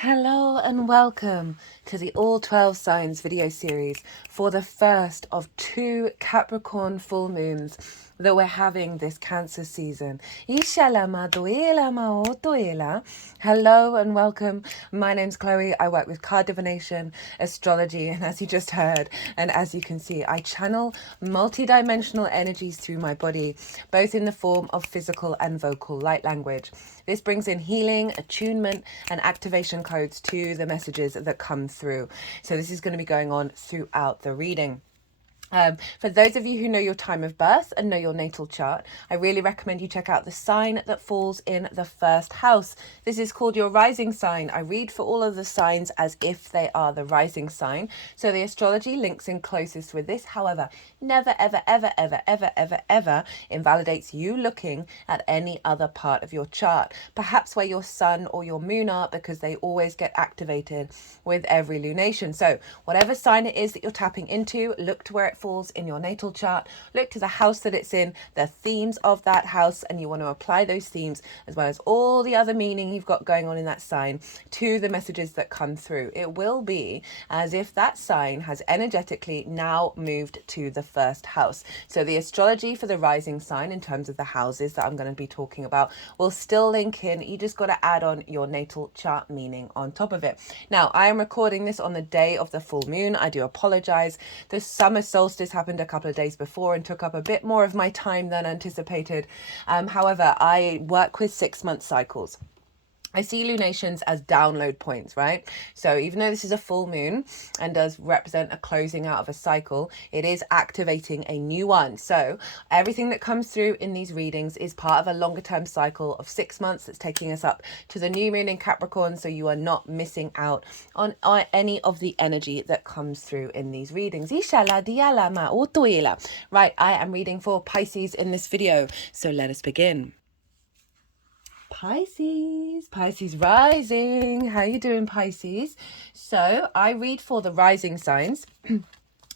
Hello and welcome to the All 12 Signs video series for the first of 2 Capricorn full moons that we're having this Cancer season. Hello and welcome. My name's Chloe. I work with card divination, astrology, and as you just heard, and as you can see, I channel multi-dimensional energies through my body, both in the form of physical and vocal light language. This brings in healing, attunement, and activation codes to the messages that come through. So this is going to be going on throughout the reading. For those of you who know your time of birth and know your natal chart, I really recommend you check out the sign that falls in the first house. This is called your rising sign. I read for all of the signs as if they are the rising sign. So the astrology links in closest with this. However, never, ever, ever, ever, ever, ever, ever invalidates you looking at any other part of your chart. Perhaps where your sun or your moon are, because they always get activated with every lunation. So whatever sign it is that you're tapping into, look to where it falls in your natal chart, look to the house that it's in, the themes of that house, and you want to apply those themes as well as all the other meaning you've got going on in that sign to the messages that come through. It will be as if that sign has energetically now moved to the first house. So the astrology for the rising sign in terms of the houses that I'm going to be talking about will still link in. You just got to add on your natal chart meaning on top of it. Now, I am recording this on the day of the full moon. I do apologize. The summer solstice happened a couple of days before and took up a bit more of my time than anticipated. However, I work with 6-month cycles. I see lunations as download points, right? So even though this is a full moon and does represent a closing out of a cycle, it is activating a new one. So everything that comes through in these readings is part of a longer term cycle of 6 months that's taking us up to the new moon in Capricorn. So you are not missing out on any of the energy that comes through in these readings. Right, I am reading for Pisces in this video. So let us begin. Pisces rising. How you doing, Pisces? So I read for the rising signs.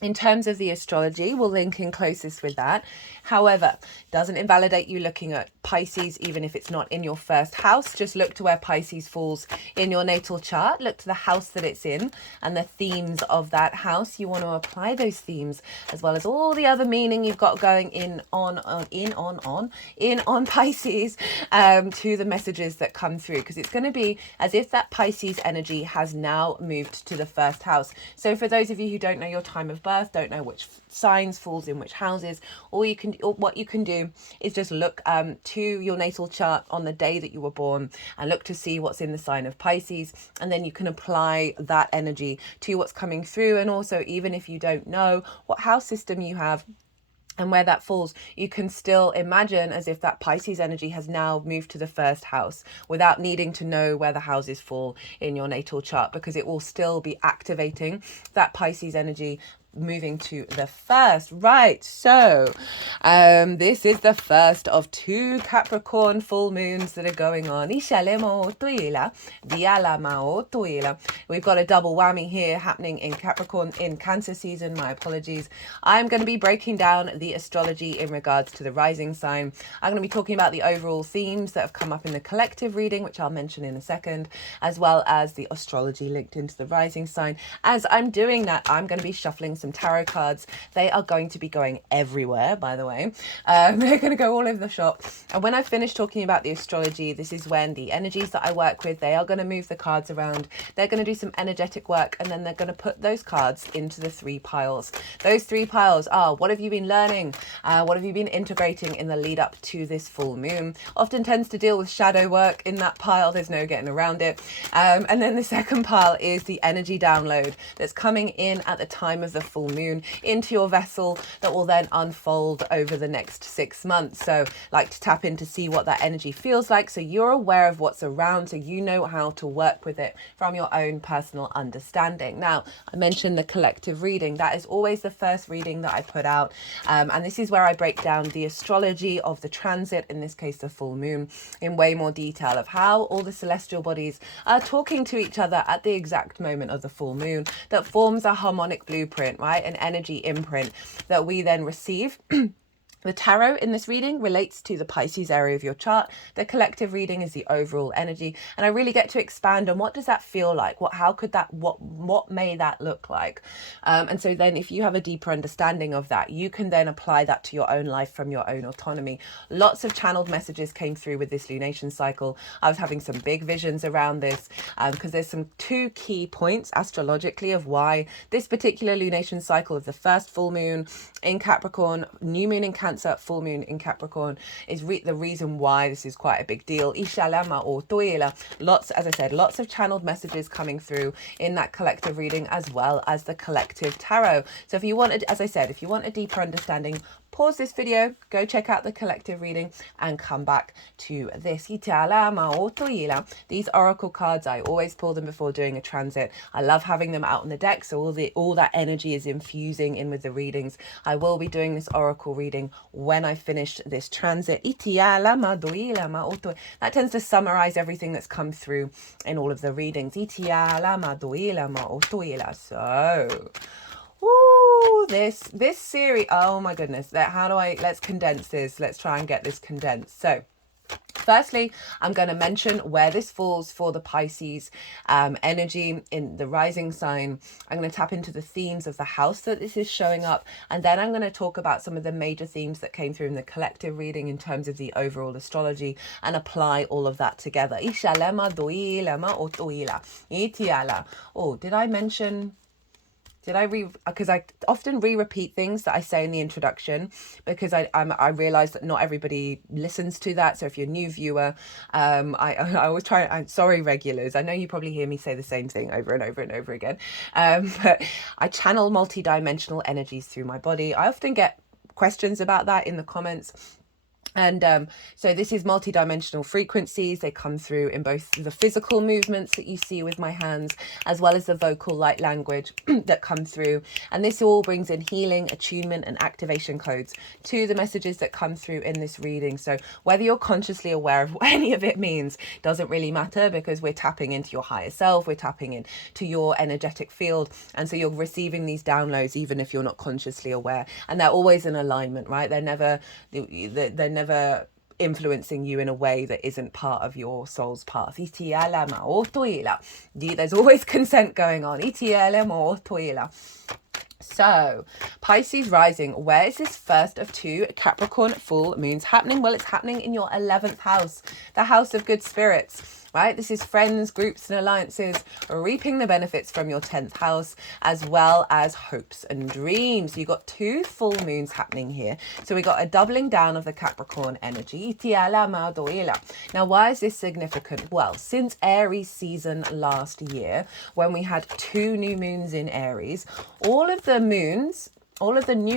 In terms of the astrology, we'll link in closest with that. However, doesn't invalidate you looking at Pisces, even if it's not in your first house. Just look to where Pisces falls in your natal chart. Look to the house that it's in and the themes of that house. You want to apply those themes as well as all the other meaning you've got going in on Pisces to the messages that come through, because it's going to be as if that Pisces energy has now moved to the first house. So for those of you who don't know your time of birth, don't know which signs falls in which houses, or what you can do is just look to your natal chart on the day that you were born and look to see what's in the sign of Pisces, and then you can apply that energy to what's coming through. And also, even if you don't know what house system you have and where that falls, you can still imagine as if that Pisces energy has now moved to the first house without needing to know where the houses fall in your natal chart, because it will still be activating that Pisces energy moving to the first. Right, so this is the first of 2 Capricorn full moons that are going on. We've got a double whammy here happening in Capricorn in Cancer season. My apologies. I'm going to be breaking down the astrology in regards to the rising sign. I'm going to be talking about the overall themes that have come up in the collective reading, which I'll mention in a second, as well as the astrology linked into the rising sign. As I'm doing that, I'm going to be shuffling some tarot cards. They are going to be going everywhere, by the way. They're going to go all over the shop. And when I finish talking about the astrology, this is when the energies that I work with, they are going to move the cards around. They're going to do some energetic work, and then they're going to put those cards into the 3 piles. Those 3 piles are, what have you been learning? What have you been integrating in the lead up to this full moon? Often tends to deal with shadow work in that pile. There's no getting around it. And then the second pile is the energy download that's coming in at the time of the full moon into your vessel that will then unfold over the next 6 months. So like to tap in to see what that energy feels like, so you're aware of what's around, so you know how to work with it from your own personal understanding. Now, I mentioned the collective reading. That is always the first reading that I put out, and this is where I break down the astrology of the transit, in this case the full moon, in way more detail of how all the celestial bodies are talking to each other at the exact moment of the full moon. That forms a harmonic blueprint, right? An energy imprint that we then receive The tarot in this reading relates to the Pisces area of your chart. The collective reading is the overall energy. And I really get to expand on what does that feel like? What may that look like? And so then if you have a deeper understanding of that, you can then apply that to your own life from your own autonomy. Lots of channeled messages came through with this lunation cycle. I was having some big visions around this because there's some two key points astrologically of why this particular lunation cycle of the first full moon in Capricorn, new moon in Cancer, full moon in Capricorn is the reason why this is quite a big deal. Ishalama or Toila. As I said, lots of channeled messages coming through in that collective reading as well as the collective tarot. So if you wanted, as I said, if you want a deeper understanding, pause this video, go check out the collective reading and come back to this. These oracle cards, I always pull them before doing a transit. I love having them out on the deck, so all that energy is infusing in with the readings. I will be doing this oracle reading when I finish this transit. That tends to summarize everything that's come through in all of the readings. So ooh, this series, oh my goodness, let's condense this. Let's try and get this condensed. So firstly, I'm going to mention where this falls for the Pisces energy in the rising sign. I'm going to tap into the themes of the house that this is showing up. And then I'm going to talk about some of the major themes that came through in the collective reading in terms of the overall astrology and apply all of that together. Oh, did I mention... because I often re-repeat things that I say in the introduction because I realize that not everybody listens to that. So if you're a new viewer, I always try, I'm sorry, regulars. I know you probably hear me say the same thing over and over and over again. But I channel multi-dimensional energies through my body. I often get questions about that in the comments. And so this is multi-dimensional frequencies. They come through in both the physical movements that you see with my hands, as well as the vocal light language that come through. And this all brings in healing, attunement, and activation codes to the messages that come through in this reading. So whether you're consciously aware of what any of it means doesn't really matter, because we're tapping into your higher self, we're tapping into your energetic field. And so you're receiving these downloads even if you're not consciously aware. And they're always in alignment, right? They're never influencing you in a way that isn't part of your soul's path. There's always consent going on. So, Pisces rising, where is this first of two Capricorn full moons happening? Well, it's happening in your 11th house, the house of good spirits, right? This is friends, groups, and alliances reaping the benefits from your 10th house, as well as hopes and dreams. So you've got two full moons happening here. So we got a doubling down of the Capricorn energy. Now, why is this significant? Well, since Aries season last year, when we had two new moons in Aries, all of the new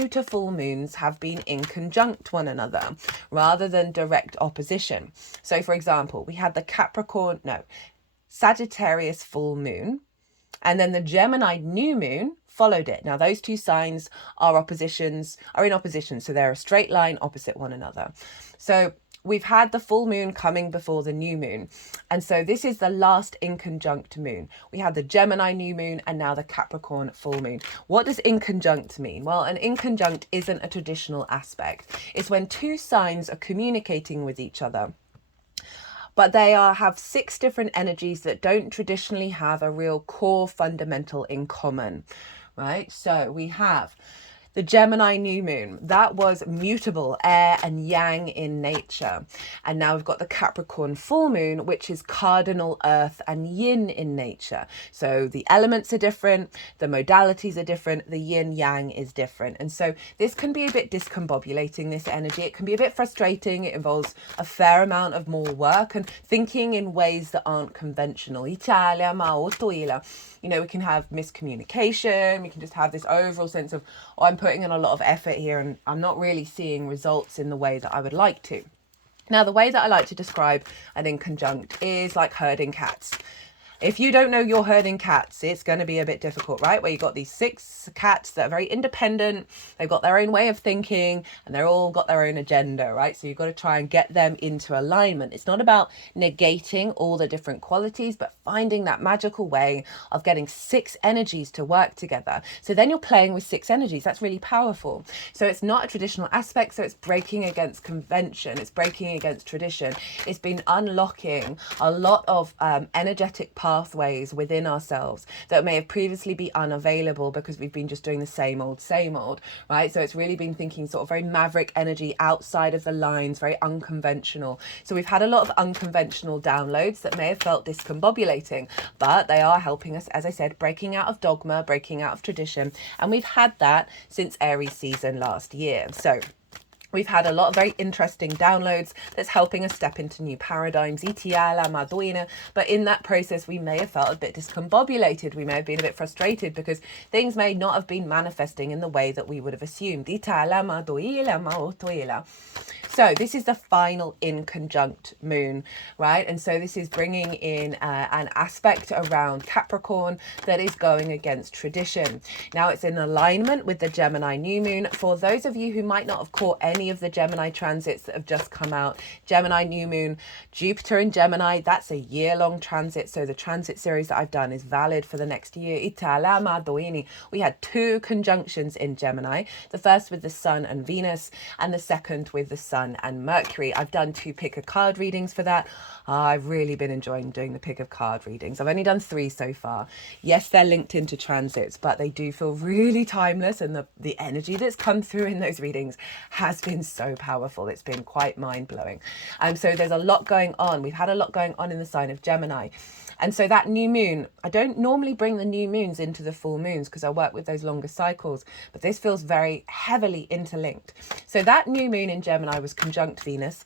to full moons have been in conjunct one another rather than direct opposition. So for example, we had the Sagittarius full moon, and then the Gemini new moon followed it. Now those two signs are in opposition, so they're a straight line opposite one another. So we've had the full moon coming before the new moon. And so this is the last inconjunct moon. We had the Gemini new moon and now the Capricorn full moon. What does inconjunct mean? Well, an inconjunct isn't a traditional aspect. It's when two signs are communicating with each other, but they have 6 different energies that don't traditionally have a real core fundamental in common, right? So we have the Gemini new moon, that was mutable, air and yang in nature. And now we've got the Capricorn full moon, which is cardinal earth and yin in nature. So the elements are different, the modalities are different, the yin yang is different. And so this can be a bit discombobulating, this energy. It can be a bit frustrating. It involves a fair amount of more work and thinking in ways that aren't conventional. We can have miscommunication. We can just have this overall sense of, I'm putting in a lot of effort here and I'm not really seeing results in the way that I would like to. Now, the way that I like to describe an inconjunct is like herding cats. If you don't know you're herding cats, it's going to be a bit difficult, right? Where you've got these 6 cats that are very independent. They've got their own way of thinking and they're all got their own agenda, right? So you've got to try and get them into alignment. It's not about negating all the different qualities, but finding that magical way of getting 6 energies to work together. So then you're playing with 6 energies. That's really powerful. So it's not a traditional aspect. So it's breaking against convention. It's breaking against tradition. It's been unlocking a lot of energetic pathways within ourselves that may have previously been unavailable because we've been just doing the same old, right? So it's really been thinking sort of very maverick energy outside of the lines, very unconventional. So we've had a lot of unconventional downloads that may have felt discombobulating, but they are helping us, as I said, breaking out of dogma, breaking out of tradition. And we've had that since Aries season last year. So we've had a lot of very interesting downloads that's helping us step into new paradigms, but in that process, we may have felt a bit discombobulated. We may have been a bit frustrated because things may not have been manifesting in the way that we would have assumed. So this is the final in conjunct moon, right? And so this is bringing in an aspect around Capricorn that is going against tradition. Now it's in alignment with the Gemini new moon. For those of you who might not have caught any of the Gemini transits that have just come out, Gemini new moon, Jupiter in Gemini, that's a year-long transit. So the transit series that I've done is valid for the next year. We had 2 conjunctions in Gemini, the first with the Sun and Venus, and the second with the Sun and Mercury. I've done 2 pick a card readings for that. I've really been enjoying doing the pick of card readings. I've only done 3 so far. Yes, they're linked into transits, but they do feel really timeless, and the energy that's come through in those readings has been so powerful. It's been quite mind-blowing. So there's a lot going on. We've had a lot going on in the sign of Gemini. And so that new moon, I don't normally bring the new moons into the full moons because I work with those longer cycles, but this feels very heavily interlinked. So that new moon in Gemini was conjunct Venus.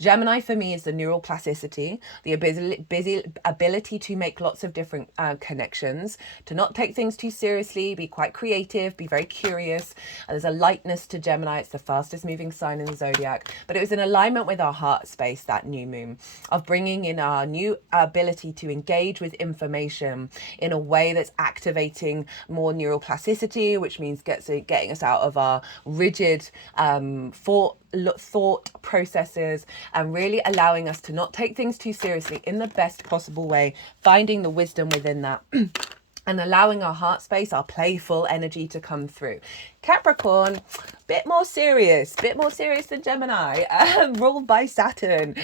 Gemini for me is the neural plasticity, the ability to make lots of different connections, to not take things too seriously, be quite creative, be very curious. There's a lightness to Gemini. It's the fastest moving sign in the zodiac, but it was in alignment with our heart space, that new moon, of bringing in our new ability to engage with information in a way that's activating more neural plasticity, which means getting us out of our rigid thought processes and really allowing us to not take things too seriously in the best possible way, finding the wisdom within that and allowing our heart space, our playful energy to come through. Capricorn, bit more serious than Gemini, ruled by Saturn.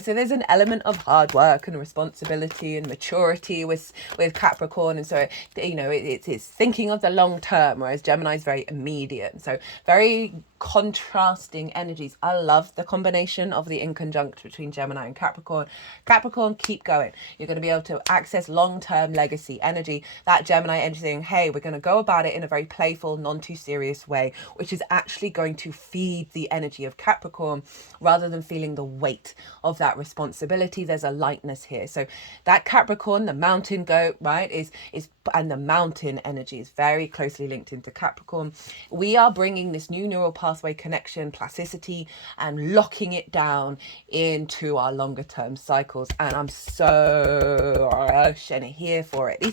So there's an element of hard work and responsibility and maturity with Capricorn. And so, it's thinking of the long term, whereas Gemini is very immediate. So very contrasting energies. I love the combination of the in conjunct between Gemini and Capricorn. Capricorn, keep going. You're going to be able to access long-term legacy energy. That Gemini energy saying, hey, we're going to go about it in a very playful, non too serious way, which is actually going to feed the energy of Capricorn rather than feeling the weight of that responsibility. There's a lightness here. So that Capricorn, the mountain goat, right, is and the mountain energy is very closely linked into Capricorn. We are bringing this new neural pathway connection, plasticity, and locking it down into our longer term cycles. And I'm so here for it.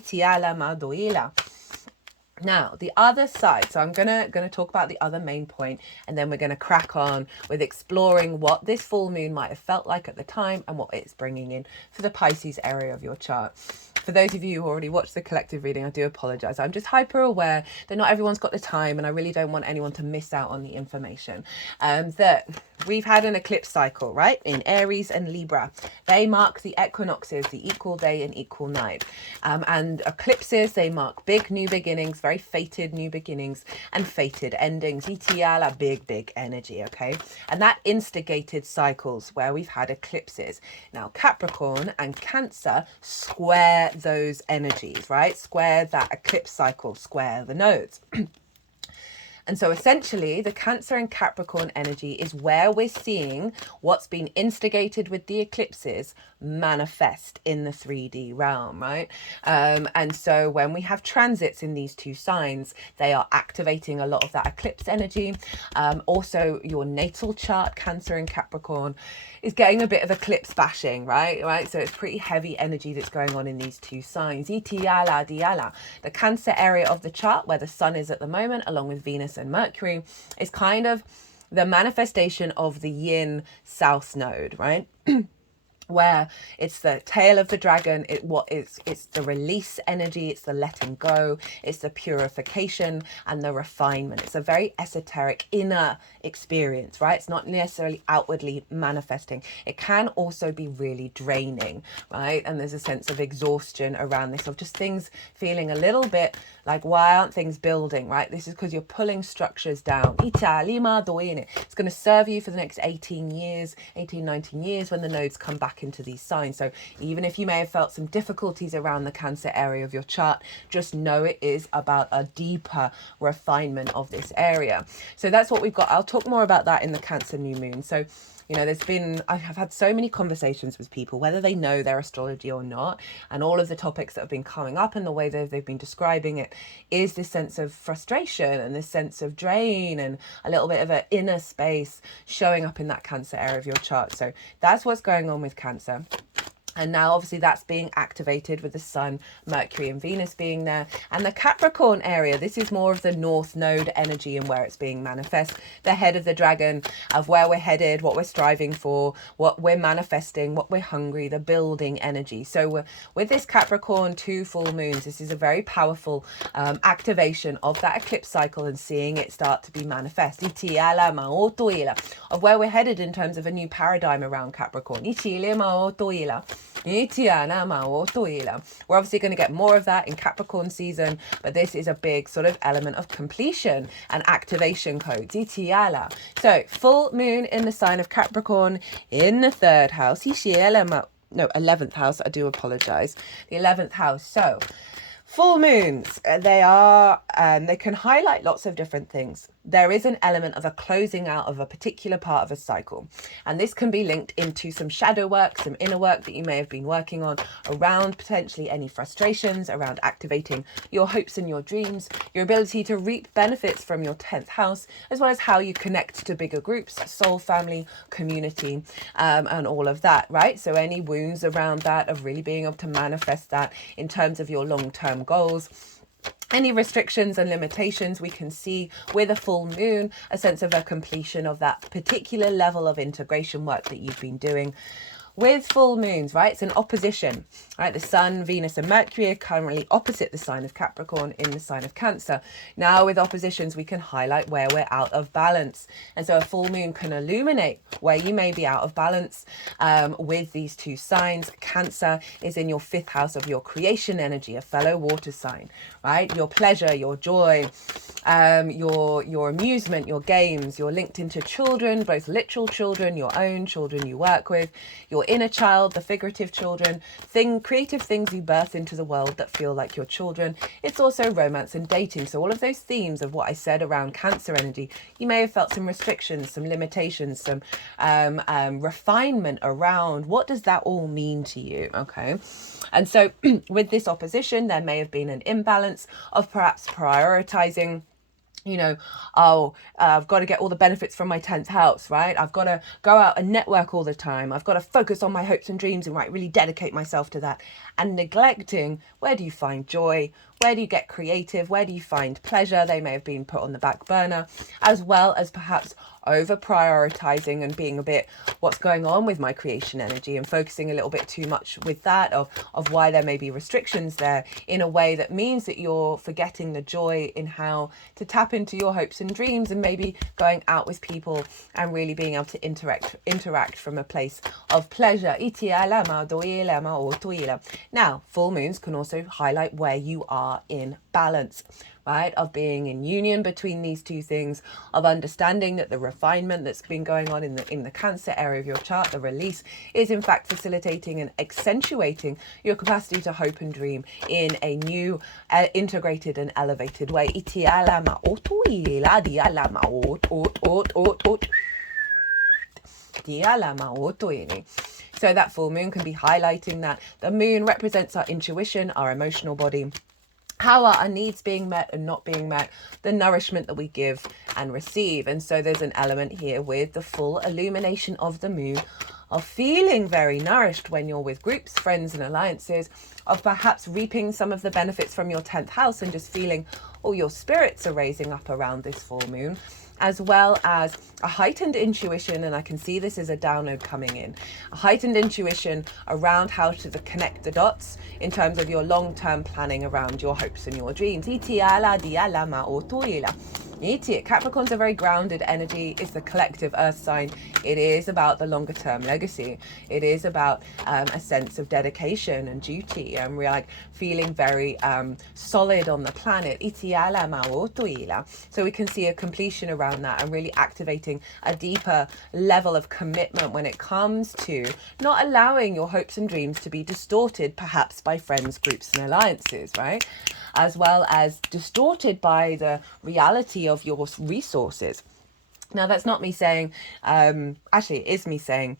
Now, the other side, so I'm gonna talk about the other main point, and then we're gonna crack on with exploring what this full moon might have felt like at the time and what it's bringing in for the Pisces area of your chart. For those of you who already watched the collective reading, I do apologize. I'm just hyper aware that not everyone's got the time, and I really don't want anyone to miss out on the information. That we've had an eclipse cycle, right, in Aries and Libra. They mark the equinoxes, the equal day and equal night. And eclipses, they mark big new beginnings, very fated new beginnings and fated endings. Big energy, okay? And that instigated cycles where we've had eclipses. Now, Capricorn and Cancer square those energies, right? Square that eclipse cycle, square the nodes. And so essentially the Cancer and Capricorn energy is where we're seeing what's been instigated with the eclipses manifest in the 3D realm, right? And so when we have transits in these two signs, they are activating a lot of that eclipse energy. Also, your natal chart, Cancer and Capricorn, is getting a bit of eclipse bashing, right? So it's pretty heavy energy that's going on in these two signs. Itiala, diala. The Cancer area of the chart, where the sun is at the moment, along with Venus and Mercury, is kind of the manifestation of the yin south node, right? Where it's the tail of the dragon, it's the release energy, it's the letting go, it's the purification and the refinement. It's a very esoteric inner experience, right? It's not necessarily outwardly manifesting. It can also be really draining, right? And there's a sense of exhaustion around this, of just things feeling a little bit like, why aren't things building, right? This is because you're pulling structures down. It's going to serve you for the next 19 years when the nodes come back into these signs. So even if you may have felt some difficulties around the Cancer area of your chart, just know it is about a deeper refinement of this area. So that's what we've got. I'll talk more about that in the Cancer new moon. So I have had so many conversations with people, whether they know their astrology or not, and all of the topics that have been coming up and the way that they've been describing it is this sense of frustration and this sense of drain and a little bit of an inner space showing up in that Cancer area of your chart. So that's what's going on with Cancer. And now obviously that's being activated with the Sun, Mercury and Venus being there. And the Capricorn area, this is more of the North Node energy and where it's being manifest. The head of the dragon, of where we're headed, what we're striving for, what we're manifesting, what we're hungry, the building energy. So with this Capricorn 2 full moons, this is a very powerful activation of that eclipse cycle and seeing it start to be manifest. Of where we're headed in terms of a new paradigm around Capricorn. We're obviously going to get more of that in Capricorn season, but this is a big sort of element of completion and activation codes. So full moon in the sign of Capricorn in the 3rd house. No, 11th house. I do apologize. The 11th house. So full moons, they can highlight lots of different things. There is an element of a closing out of a particular part of a cycle. And this can be linked into some shadow work, some inner work that you may have been working on around potentially any frustrations, around activating your hopes and your dreams, your ability to reap benefits from your 10th house, as well as how you connect to bigger groups, soul family, community, and all of that, right? So any wounds around that, of really being able to manifest that in terms of your long-term goals. Any restrictions and limitations we can see with a full moon, a sense of a completion of that particular level of integration work that you've been doing. With full moons, right, it's an opposition, right? The Sun, Venus and Mercury are currently opposite the sign of Capricorn in the sign of Cancer. Now with oppositions, we can highlight where we're out of balance. And so a full moon can illuminate where you may be out of balance with these two signs. Cancer is in your 5th house of your creation energy, a fellow water sign, right? Your pleasure, your joy, your amusement, your games, you're linked into children, both literal children, your own children you work with, your inner child, the figurative children, creative things you birth into the world that feel like your children. It's also romance and dating. So all of those themes of what I said around Cancer energy, you may have felt some restrictions, some limitations, some refinement around what does that all mean to you, okay? And so with this opposition, there may have been an imbalance of perhaps prioritizing, I've got to get all the benefits from my 10th house, right? I've got to go out and network all the time. I've got to focus on my hopes and dreams and really dedicate myself to that. And neglecting, where do you find joy? Where do you get creative? Where do you find pleasure? They may have been put on the back burner, as well as perhaps over prioritizing and being a bit, what's going on with my creation energy, and focusing a little bit too much with that of why there may be restrictions there, in a way that means that you're forgetting the joy in how to tap into your hopes and dreams, and maybe going out with people and really being able to interact from a place of pleasure. Now, full moons can also highlight where you are in balance, right? Of being in union between these two things, of understanding that the refinement that's been going on in the Cancer area of your chart, the release, is in fact facilitating and accentuating your capacity to hope and dream in a new, integrated and elevated way. So that full moon can be highlighting that. The moon represents our intuition, our emotional body, how are our needs being met and not being met, the nourishment that we give and receive. And so there's an element here with the full illumination of the moon, of feeling very nourished when you're with groups, friends and alliances, of perhaps reaping some of the benefits from your 10th house and just feeling all your spirits are raising up around this full moon, as well as a heightened intuition. And I can see this as a download coming in, a heightened intuition around how to connect the dots in terms of your long-term planning around your hopes and your dreams. Capricorn's a very grounded energy. It's the collective earth sign. It is about the longer term legacy. It is about a sense of dedication and duty, and we're like feeling very solid on the planet. So we can see a completion around that and really activating a deeper level of commitment when it comes to not allowing your hopes and dreams to be distorted perhaps by friends, groups and alliances, right? As well as distorted by the reality of your resources. Now, that's not me saying, actually it is me saying,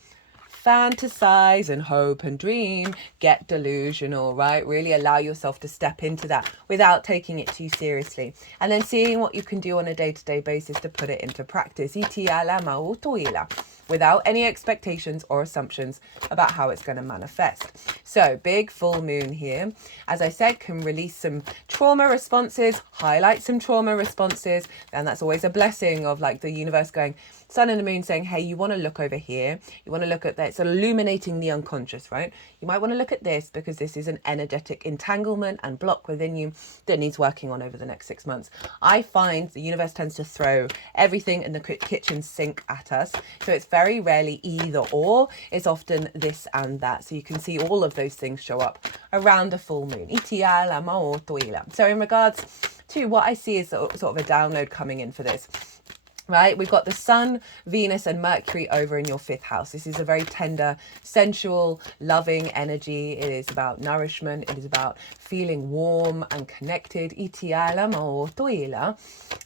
fantasize and hope and dream, get delusional, right? Really allow yourself to step into that without taking it too seriously. And then seeing what you can do on a day-to-day basis to put it into practice. Without any expectations or assumptions about how it's going to manifest. So big full moon here, as I said, can release some trauma responses, highlight some trauma responses. And that's always a blessing of like the universe going, sun and the moon saying, hey, you want to look over here. You want to look at that. It's illuminating the unconscious, right? You might want to look at this because this is an energetic entanglement and block within you that needs working on over the next 6 months. I find the universe tends to throw everything in the kitchen sink at us. So it's very rarely either or. It's often this and that. So you can see all of those things show up around a full moon. So in regards to what I see is sort of a download coming in for this. Right, we've got the Sun, Venus and Mercury over in your 5th house. This is a very tender, sensual, loving energy. It is about nourishment. It is about feeling warm and connected. And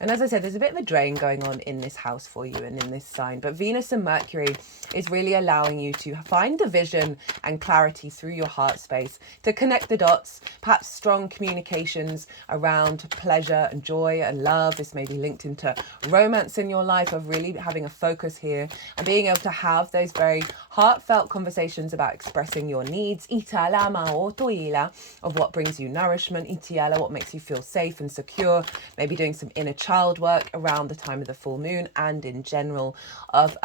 as I said, there's a bit of a drain going on in this house for you and in this sign. But Venus and Mercury is really allowing you to find the vision and clarity through your heart space, to connect the dots, perhaps strong communications around pleasure and joy and love. This may be linked into romance in your life, of really having a focus here and being able to have those very heartfelt conversations about expressing your needs, of what brings you nourishment, what makes you feel safe and secure, maybe doing some inner child work around the time of the full moon, and in general of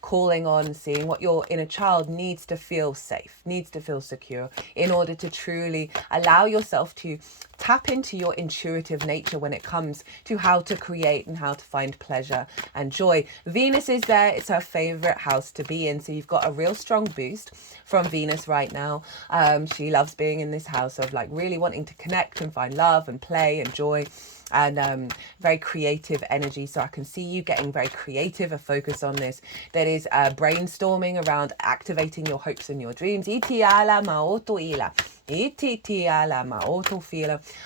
calling on, seeing what your inner child needs to feel safe, needs to feel secure, in order to truly allow yourself to tap into your intuitive nature when it comes to how to create and how to find pleasure and joy. Venus is there. It's her favorite house to be in. So you've got a real strong boost from Venus right now. She loves being in this house of like really wanting to connect and find love and play and joy, and very creative energy. So I can see you getting very creative, a focus on this. That is brainstorming around activating your hopes and your dreams.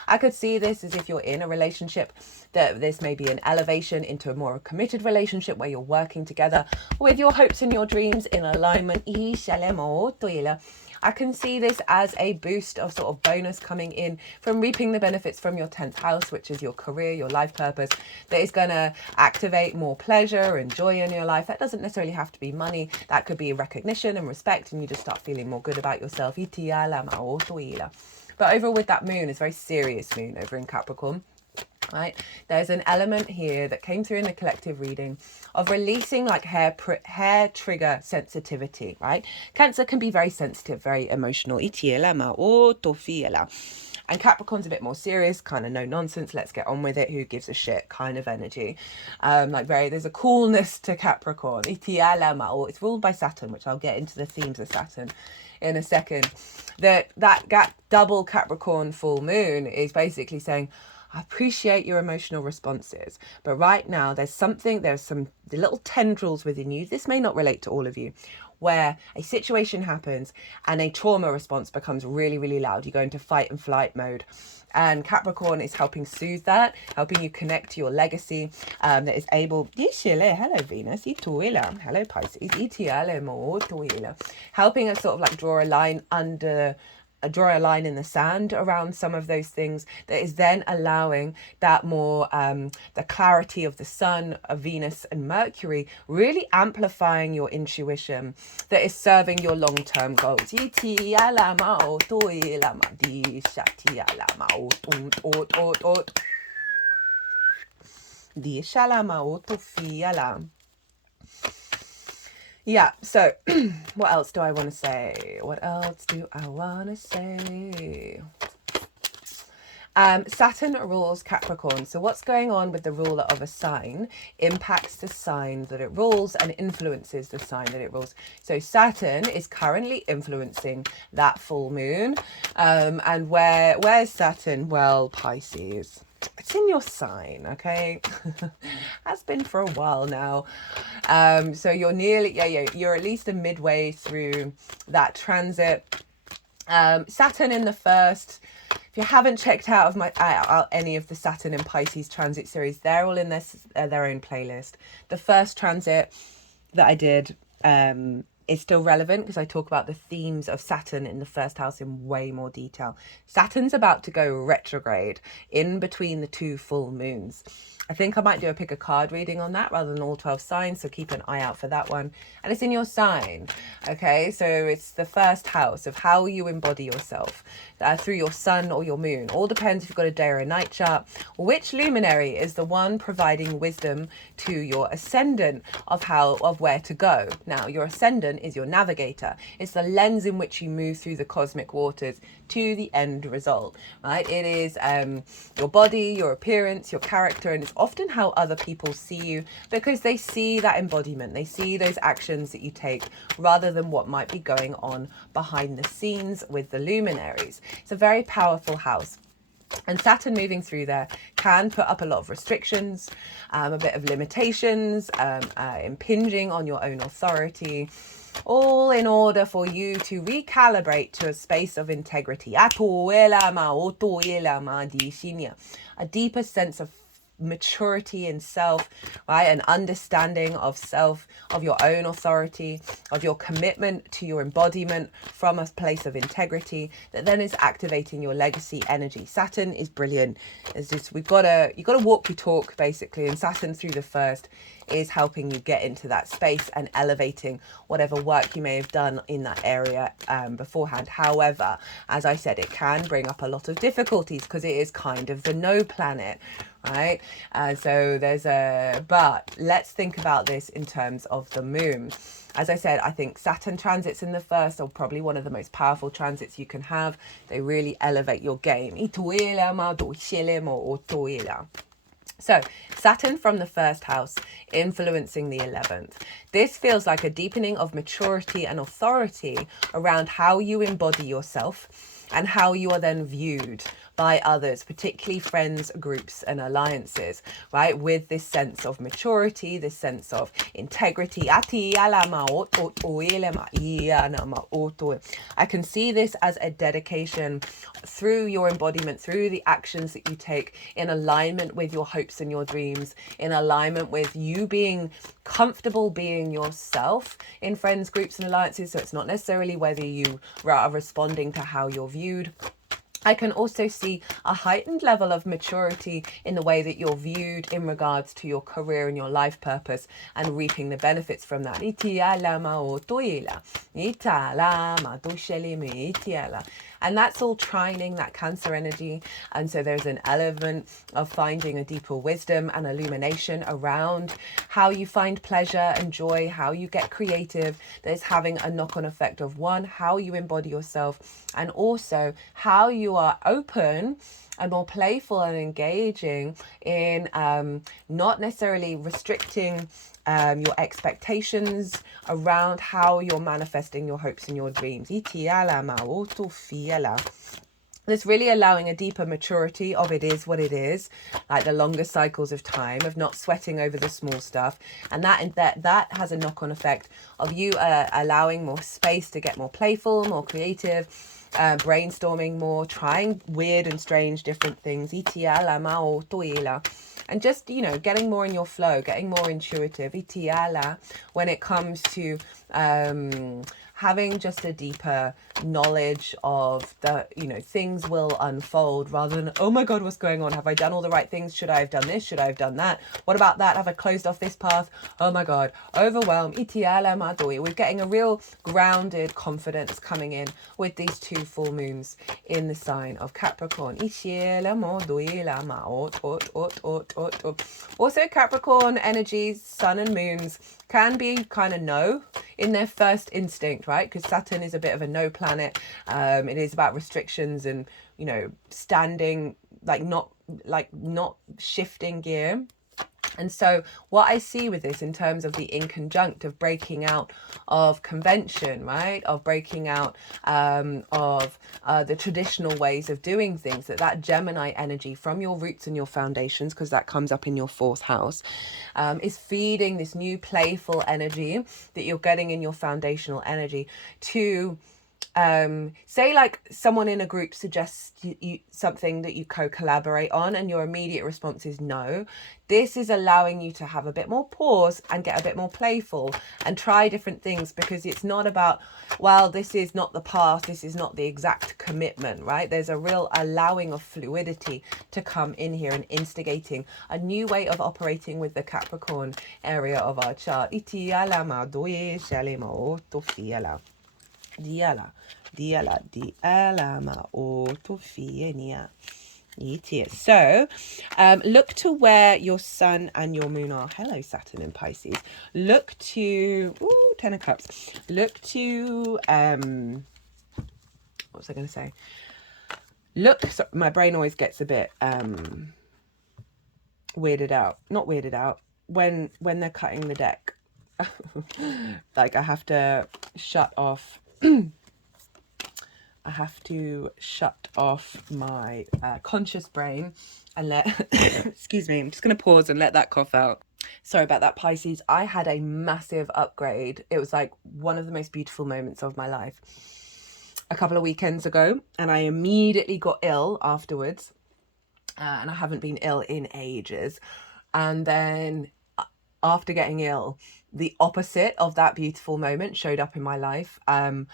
I could see this as if you're in a relationship, that this may be an elevation into a more committed relationship where you're working together with your hopes and your dreams in alignment. I can see this as a boost of sort of bonus coming in from reaping the benefits from your 10th house, which is your career, your life purpose, that is going to activate more pleasure and joy in your life. That doesn't necessarily have to be money. That could be recognition and respect, and you just start feeling more good about yourself. But overall with that moon, it's very serious moon over in Capricorn. Right, there's an element here that came through in the collective reading of releasing like hair trigger sensitivity, right? Cancer can be very sensitive, very emotional. And Capricorn's a bit more serious, kind of no nonsense, let's get on with it, who gives a shit kind of energy. There's a coolness to Capricorn. It's ruled by Saturn, which I'll get into the themes of Saturn in a second. That double Capricorn full moon is basically saying, I appreciate your emotional responses, but right now there's some little tendrils within you. This may not relate to all of you, where a situation happens and a trauma response becomes really, really loud. You go into fight and flight mode. And Capricorn is helping soothe that, helping you connect to your legacy, that is able... Hello, Venus. Hello, Pisces. Helping us sort of like draw a line in the sand around some of those things, that is then allowing that more the clarity of the sun, of Venus and Mercury, really amplifying your intuition, that is serving your long-term goals. Yeah, so what else do I want to say? Saturn rules Capricorn. So what's going on with the ruler of a sign impacts the sign that it rules and influences the sign that it rules. So Saturn is currently influencing that full moon. And where's Saturn? Well, Pisces. It's in your sign, okay? Has been for a while now. So you're nearly, you're at least a midway through that transit. Saturn in the first, if you haven't checked out any of the Saturn and Pisces transit series, they're all in their own playlist. The first transit that I did is still relevant because I talk about the themes of Saturn in the first house in way more detail. Saturn's about to go retrograde in between the two full moons. I think I might do a pick a card reading on that rather than all 12 signs, so keep an eye out for that one. And it's in your sign, okay? So it's the first house of how you embody yourself through your sun or your moon. All depends if you've got a day or a night chart. Which luminary is the one providing wisdom to your ascendant of where to go? Now, your ascendant is your navigator. It's the lens in which you move through the cosmic waters to the end result, right? It is your body, your appearance, your character, and it's often how other people see you because they see that embodiment. They see those actions that you take rather than what might be going on behind the scenes with the luminaries. It's a very powerful house. And Saturn moving through there can put up a lot of restrictions, a bit of limitations, impinging on your own authority, all in order for you to recalibrate to a space of integrity. A deeper sense of maturity in self, right? An understanding of self, of your own authority, of your commitment to your embodiment from a place of integrity that then is activating your legacy energy. Saturn is brilliant. It's just, you've got to walk your talk basically, and Saturn through the first is helping you get into that space and elevating whatever work you may have done in that area beforehand. However, as I said, it can bring up a lot of difficulties because it is kind of the no planet, right? So but let's think about this in terms of the moon. As I said, I think Saturn transits in the first are probably one of the most powerful transits you can have. They really elevate your game. So Saturn from the first house influencing the 11th. This feels like a deepening of maturity and authority around how you embody yourself and how you are then viewed by others, particularly friends, groups and alliances, right? With this sense of maturity, this sense of integrity. I can see this as a dedication through your embodiment, through the actions that you take in alignment with your hopes and your dreams, in alignment with you being comfortable being yourself in friends, groups and alliances. So it's not necessarily whether you are responding to how you're viewed. I can also see a heightened level of maturity in the way that you're viewed in regards to your career and your life purpose and reaping the benefits from that. And that's all trining that Cancer energy. And so there's an element of finding a deeper wisdom and illumination around how you find pleasure and joy, how you get creative. There's having a knock-on effect of one, how you embody yourself, and also how you are open and more playful and engaging in not necessarily restricting your expectations around how you're manifesting your hopes and your dreams. That's really allowing a deeper maturity of it is what it is, like the longer cycles of time, of not sweating over the small stuff. And that has a knock-on effect of you allowing more space to get more playful, more creative, brainstorming more, trying weird and strange different things. And just, you know, getting more in your flow, getting more intuitive. When it comes to having just a deeper knowledge of the, you know, things will unfold rather than, oh my God, what's going on? Have I done all the right things? Should I have done this? Should I have done that? What about that? Have I closed off this path? Oh my God, overwhelm. We're getting a real grounded confidence coming in with these 2 full moons in the sign of Capricorn. Also, Capricorn energies, sun and moons, can be kind of no in their first instinct, right? Because Saturn is a bit of a no planet. It is about restrictions and, you know, standing, not shifting gear. And so what I see with this in terms of the inconjunct of breaking out of convention, right, of breaking out of the traditional ways of doing things, that Gemini energy from your roots and your foundations, because that comes up in your 4th house, is feeding this new playful energy that you're getting in your foundational energy to say like someone in a group suggests you something that you co-collaborate on and your immediate response is no. This is allowing you to have a bit more pause and get a bit more playful and try different things, because it's not about, well, this is not the path, this is not the exact commitment, right? There's a real allowing of fluidity to come in here and instigating a new way of operating with the Capricorn area of our chart. So, look to where your sun and your moon are. Hello, Saturn and Pisces. Look to, 10 of Cups. Look to, what was I going to say? So my brain always gets a bit weirded out. Not weirded out. When they're cutting the deck. Like I have to shut off my conscious brain and let excuse me, I'm just going to pause and let that cough out. Sorry about that, Pisces. I had a massive upgrade. It was like one of the most beautiful moments of my life a couple of weekends ago, and I immediately got ill afterwards, and I haven't been ill in ages. And then after getting ill, the opposite of that beautiful moment showed up in my life. And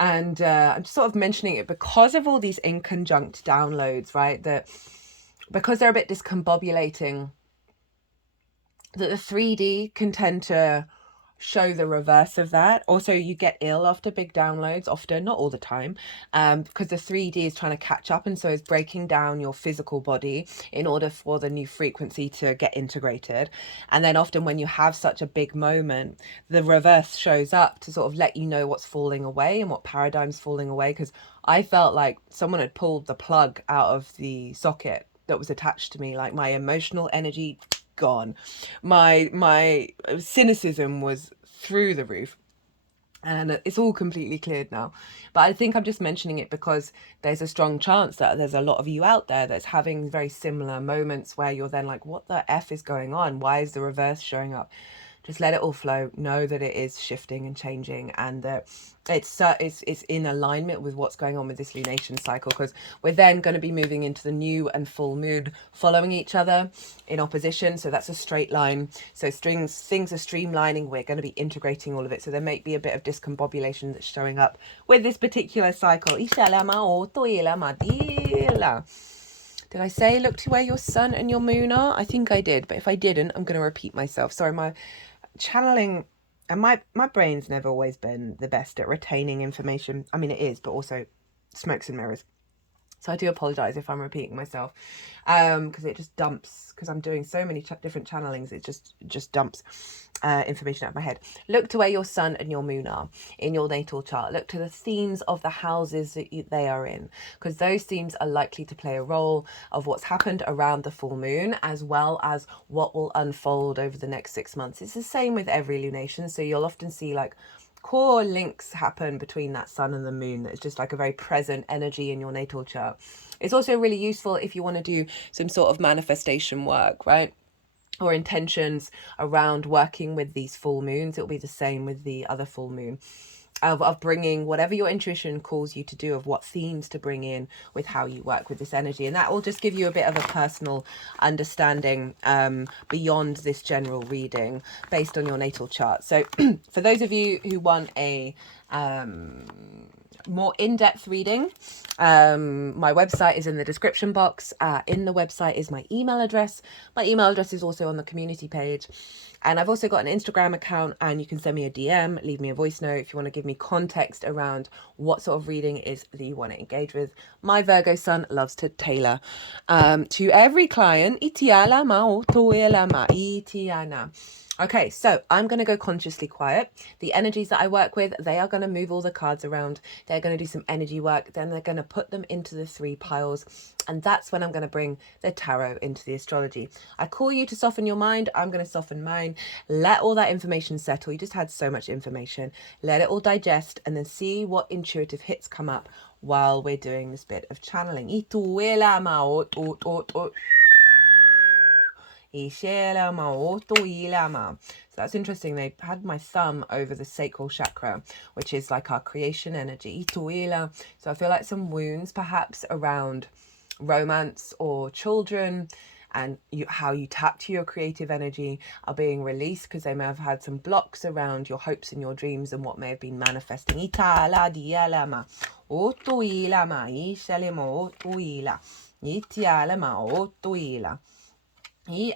I'm just sort of mentioning it because of all these inconjunct downloads, right? That because they're a bit discombobulating, that the 3D can tend to show the reverse of that. Also, you get ill after big downloads, often, not all the time, because the 3D is trying to catch up, and so is breaking down your physical body in order for the new frequency to get integrated. And then often when you have such a big moment, the reverse shows up to sort of let you know what's falling away and what paradigm's falling away, because I felt like someone had pulled the plug out of the socket that was attached to me, like my emotional energy gone, my cynicism was through the roof, and it's all completely cleared now. But I think I'm just mentioning it because there's a strong chance that there's a lot of you out there that's having very similar moments where you're then like, what the F is going on? Why is the reverse showing up? Just let it all flow. Know that it is shifting and changing, and that it's in alignment with what's going on with this lunation cycle, because we're then going to be moving into the new and full moon following each other in opposition. So that's a straight line. So things are streamlining. We're going to be integrating all of it. So there may be a bit of discombobulation that's showing up with this particular cycle. Did I say look to where your sun and your moon are? I think I did, but if I didn't, I'm going to repeat myself. Sorry, my channeling and my brain's never always been the best at retaining information. I mean, it is, but also smokes and mirrors. So I do apologize if I'm repeating myself, because it just dumps, because I'm doing so many different channelings, it just dumps information out of my head. Look to where your sun and your moon are in your natal chart. Look to the themes of the houses that they are in, because those themes are likely to play a role of what's happened around the full moon, as well as what will unfold over the next 6 months. It's the same with every lunation. So you'll often see like core links happen between that sun and the moon. That's just like a very present energy in your natal chart. It's also really useful if you want to do some sort of manifestation work, right? Or intentions around working with these full moons. It'll be the same with the other full moon. Of bringing whatever your intuition calls you to do, of what themes to bring in with how you work with this energy. And that will just give you a bit of a personal understanding beyond this general reading based on your natal chart. So for those of you who want a more in-depth reading, my website is in the description box. In the website is my email address. My email address is also on the community page. And I've also got an Instagram account, and you can send me a DM, leave me a voice note if you want to give me context around what sort of reading it is that you want to engage with. My Virgo sun loves to tailor to every client. Itiala ma o toela ma itiana. Okay, so I'm going to go consciously quiet. The energies that I work with, they are going to move all the cards around. They're going to do some energy work. Then they're going to put them into the 3 piles. And that's when I'm going to bring the tarot into the astrology. I call you to soften your mind. I'm going to soften mine. Let all that information settle. You just had so much information. Let it all digest and then see what intuitive hits come up while we're doing this bit of channeling. So that's interesting. They had my thumb over the sacral chakra, which is like our creation energy. So I feel like some wounds perhaps around romance or children, and how you tap to your creative energy are being released, because they may have had some blocks around your hopes and your dreams and what may have been manifesting. I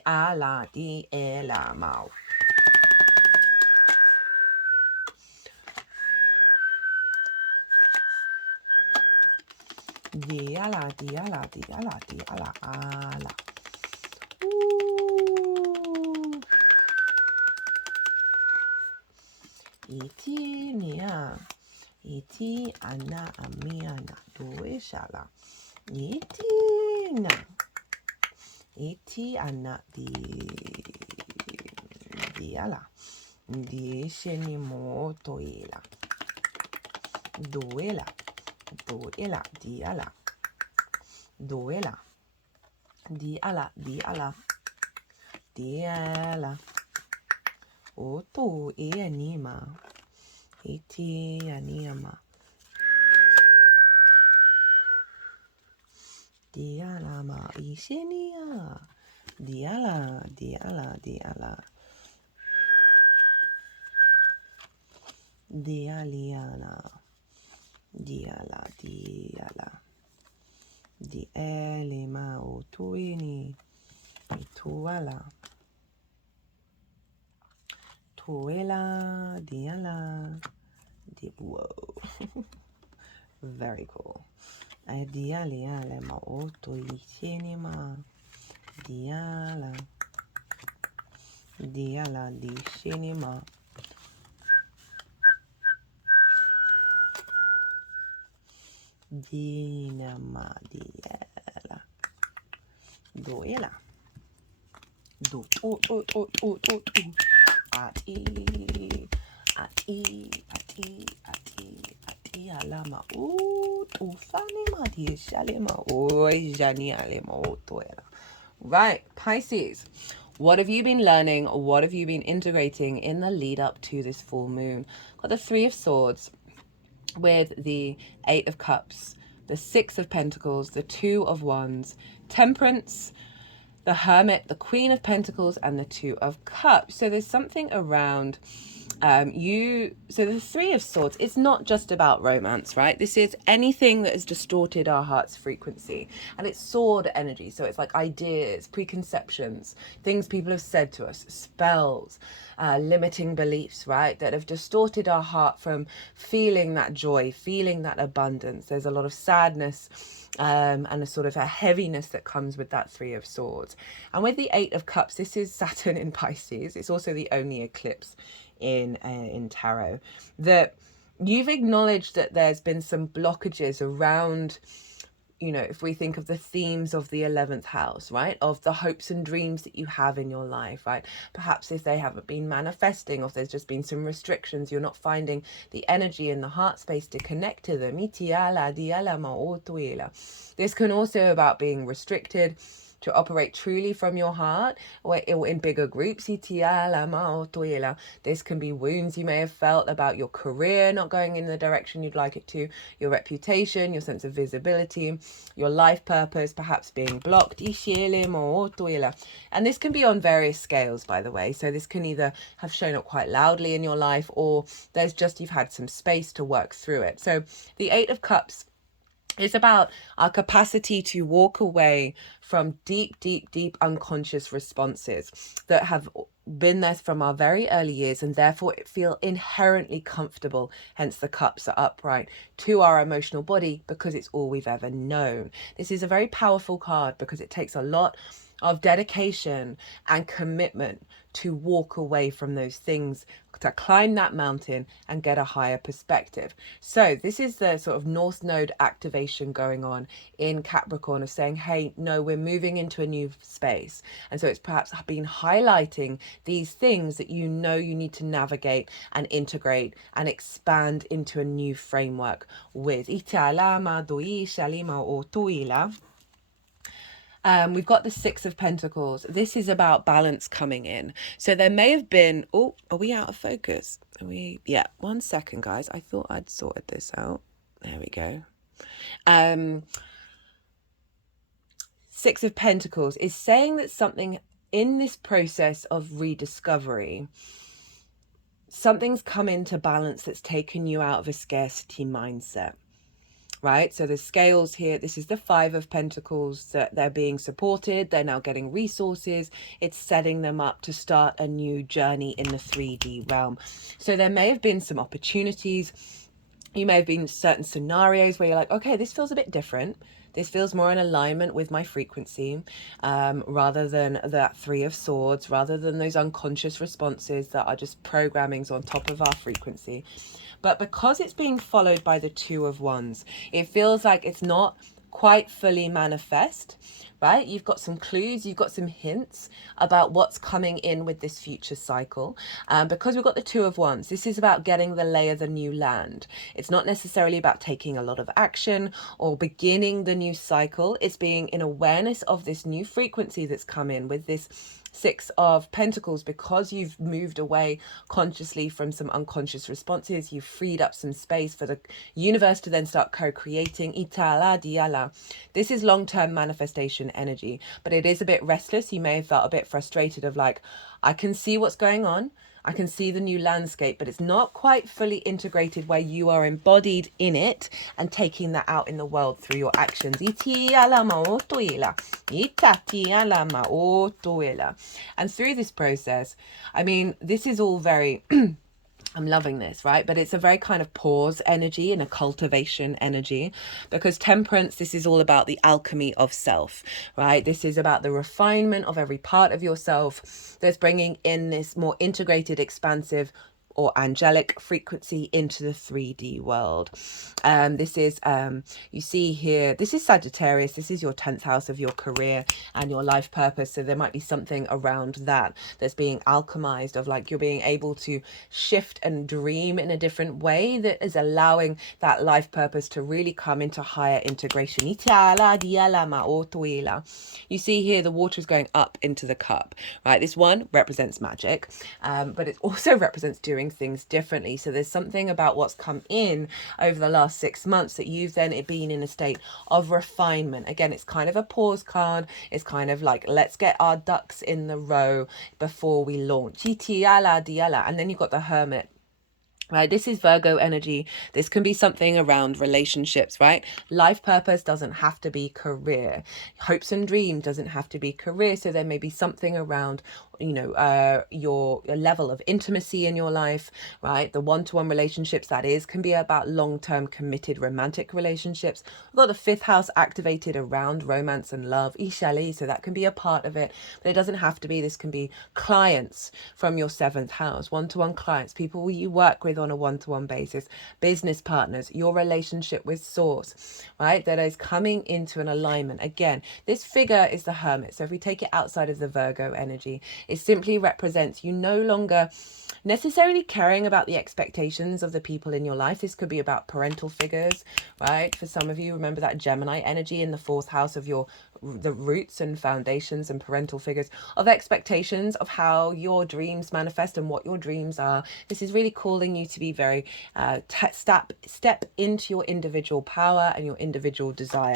ala di ela mau. Di ala di ala di ala di ala ala. Iti nia. Iti ana amiana. Due shala. Iti na. Iti ana di ala di sheni mo toila duela di ala duela di ala oto e anima iti anima diala ma ishenia diala diala diala dialiana diala diala diele ma utuini tuala tuela diala di whoa. Very cool. Diale ma otto i ma diala di cinema dinama diela doela do ati alama ufani ma di shalema oi jani alema otoela. Right, Pisces, what have you been learning? What have you been integrating in the lead up to this full moon? Got the 3 of Swords with the 8 of Cups, the 6 of Pentacles, the 2 of Wands, Temperance, the Hermit, the Queen of Pentacles, and the 2 of Cups. So there's something around so the 3 of Swords, it's not just about romance, right? This is anything that has distorted our heart's frequency, and it's sword energy. So it's like ideas, preconceptions, things people have said to us, spells, limiting beliefs, right, that have distorted our heart from feeling that joy, feeling that abundance. There's a lot of sadness and a sort of a heaviness that comes with that 3 of Swords. And with the 8 of Cups, this is Saturn in Pisces. It's also the only eclipse in tarot, that you've acknowledged that there's been some blockages around you know, if we think of the themes of the 11th house, right, of the hopes and dreams that you have in your life, right, perhaps if they haven't been manifesting, or if there's just been some restrictions, you're not finding the energy in the heart space to connect to them. This can also about being restricted to operate truly from your heart, or in bigger groups. This can be wounds you may have felt about your career not going in the direction you'd like it to, your reputation, your sense of visibility, your life purpose perhaps being blocked. And this can be on various scales, by the way. So this can either have shown up quite loudly in your life, or there's just you've had some space to work through it. So the 8 of Cups, it's about our capacity to walk away from deep unconscious responses that have been there from our very early years, and therefore it feel inherently comfortable, hence the cups are upright, to our emotional body, because it's all we've ever known. This is a very powerful card because it takes a lot of dedication and commitment to walk away from those things, to climb that mountain and get a higher perspective. So this is the sort of North Node activation going on in Capricorn, of saying, hey, no, we're moving into a new space. And so it's perhaps been highlighting these things that you know you need to navigate and integrate and expand into a new framework with. We've got the 6 of Pentacles. This is about balance coming in. So there may have been, oh, are we out of focus? Are we? Yeah, 1 second, guys. I thought I'd sorted this out. There we go. 6 of Pentacles is saying that something in this process of rediscovery, something's come into balance that's taken you out of a scarcity mindset. Right, so the scales here, this is the 5 of Pentacles, that they're being supported, they're now getting resources, it's setting them up to start a new journey in the 3D realm. So there may have been some opportunities, you may have been certain scenarios where you're like, okay, this feels a bit different, this feels more in alignment with my frequency, rather than that 3 of Swords, rather than those unconscious responses that are just programmings on top of our frequency. But because it's being followed by the 2 of Wands, it feels like it's not quite fully manifest, right? You've got some clues, you've got some hints about what's coming in with this future cycle. Because we've got the 2 of Wands, this is about getting the lay of the new land. It's not necessarily about taking a lot of action or beginning the new cycle. It's being in awareness of this new frequency that's come in with this 6 of Pentacles. Because you've moved away consciously from some unconscious responses, you've freed up some space for the universe to then start co-creating. This is long-term manifestation energy, but it is a bit restless. You may have felt a bit frustrated of like, I can see what's going on, I can see the new landscape, but it's not quite fully integrated where you are embodied in it and taking that out in the world through your actions. And through this process, I mean, this is all very I'm loving this, right? But it's a very kind of pause energy and a cultivation energy, because Temperance, this is all about the alchemy of self, right? This is about the refinement of every part of yourself that's bringing in this more integrated, expansive, or angelic frequency into the 3D world. This is, you see here, this is Sagittarius. This is your 10th house of your career and your life purpose. So there might be something around that that's being alchemized, of like you're being able to shift and dream in a different way that is allowing that life purpose to really come into higher integration. You see here the water is going up into the cup, right? This one represents magic, but it also represents doing things differently. So there's something about what's come in over the last 6 months that you've then been in a state of refinement. Again, it's kind of a pause card. It's kind of like, let's get our ducks in the row before we launch. And then you've got the Hermit. Right, this is Virgo energy. This can be something around relationships, right? Life purpose doesn't have to be career. Hopes and dreams doesn't have to be career. So there may be something around, you know, your level of intimacy in your life, right? The one-to-one relationships, that is, can be about long-term committed romantic relationships. We've got the 5th house activated around romance and love, Ishali, so that can be a part of it, but it doesn't have to be. This can be clients from your 7th house, one-to-one clients, people you work with with on a one-to-one basis, business partners, your relationship with source, right? That is coming into an alignment. Again, this figure is the Hermit. So if we take it outside of the Virgo energy, it simply represents you no longer necessarily caring about the expectations of the people in your life. This could be about parental figures, right? For some of you, remember that Gemini energy in the fourth house of the roots and foundations and parental figures, of expectations of how your dreams manifest and what your dreams are. This is really calling you to be very step into your individual power and your individual desire,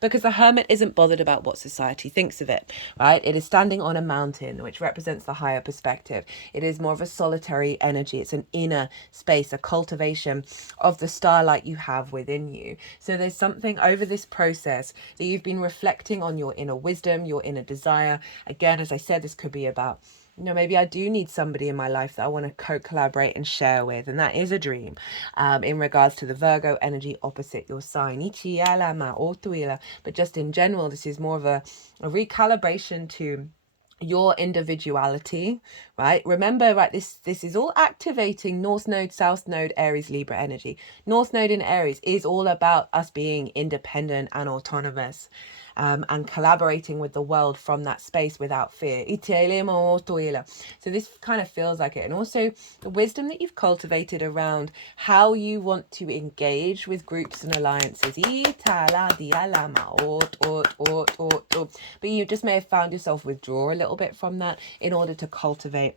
because the Hermit isn't bothered about what society thinks of it, right? It is standing on a mountain, which represents the higher perspective. It is more of a solitary energy. It's an inner space, a cultivation of the starlight you have within you. So there's something over this process that you've been reflecting on, your inner wisdom, your inner desire. Again, as I said, this could be about, maybe I do need somebody in my life that I want to co-collaborate and share with. And that is a dream in regards to the Virgo energy opposite your sign. But just in general, this is more of a recalibration to your individuality, right? Remember, right, this is all activating North Node, South Node, Aries, Libra energy. North Node in Aries is all about us being independent and autonomous, and collaborating with the world from that space without fear. So this kind of feels like it. And also the wisdom that you've cultivated around how you want to engage with groups and alliances. But you just may have found yourself withdraw a little bit from that in order to cultivate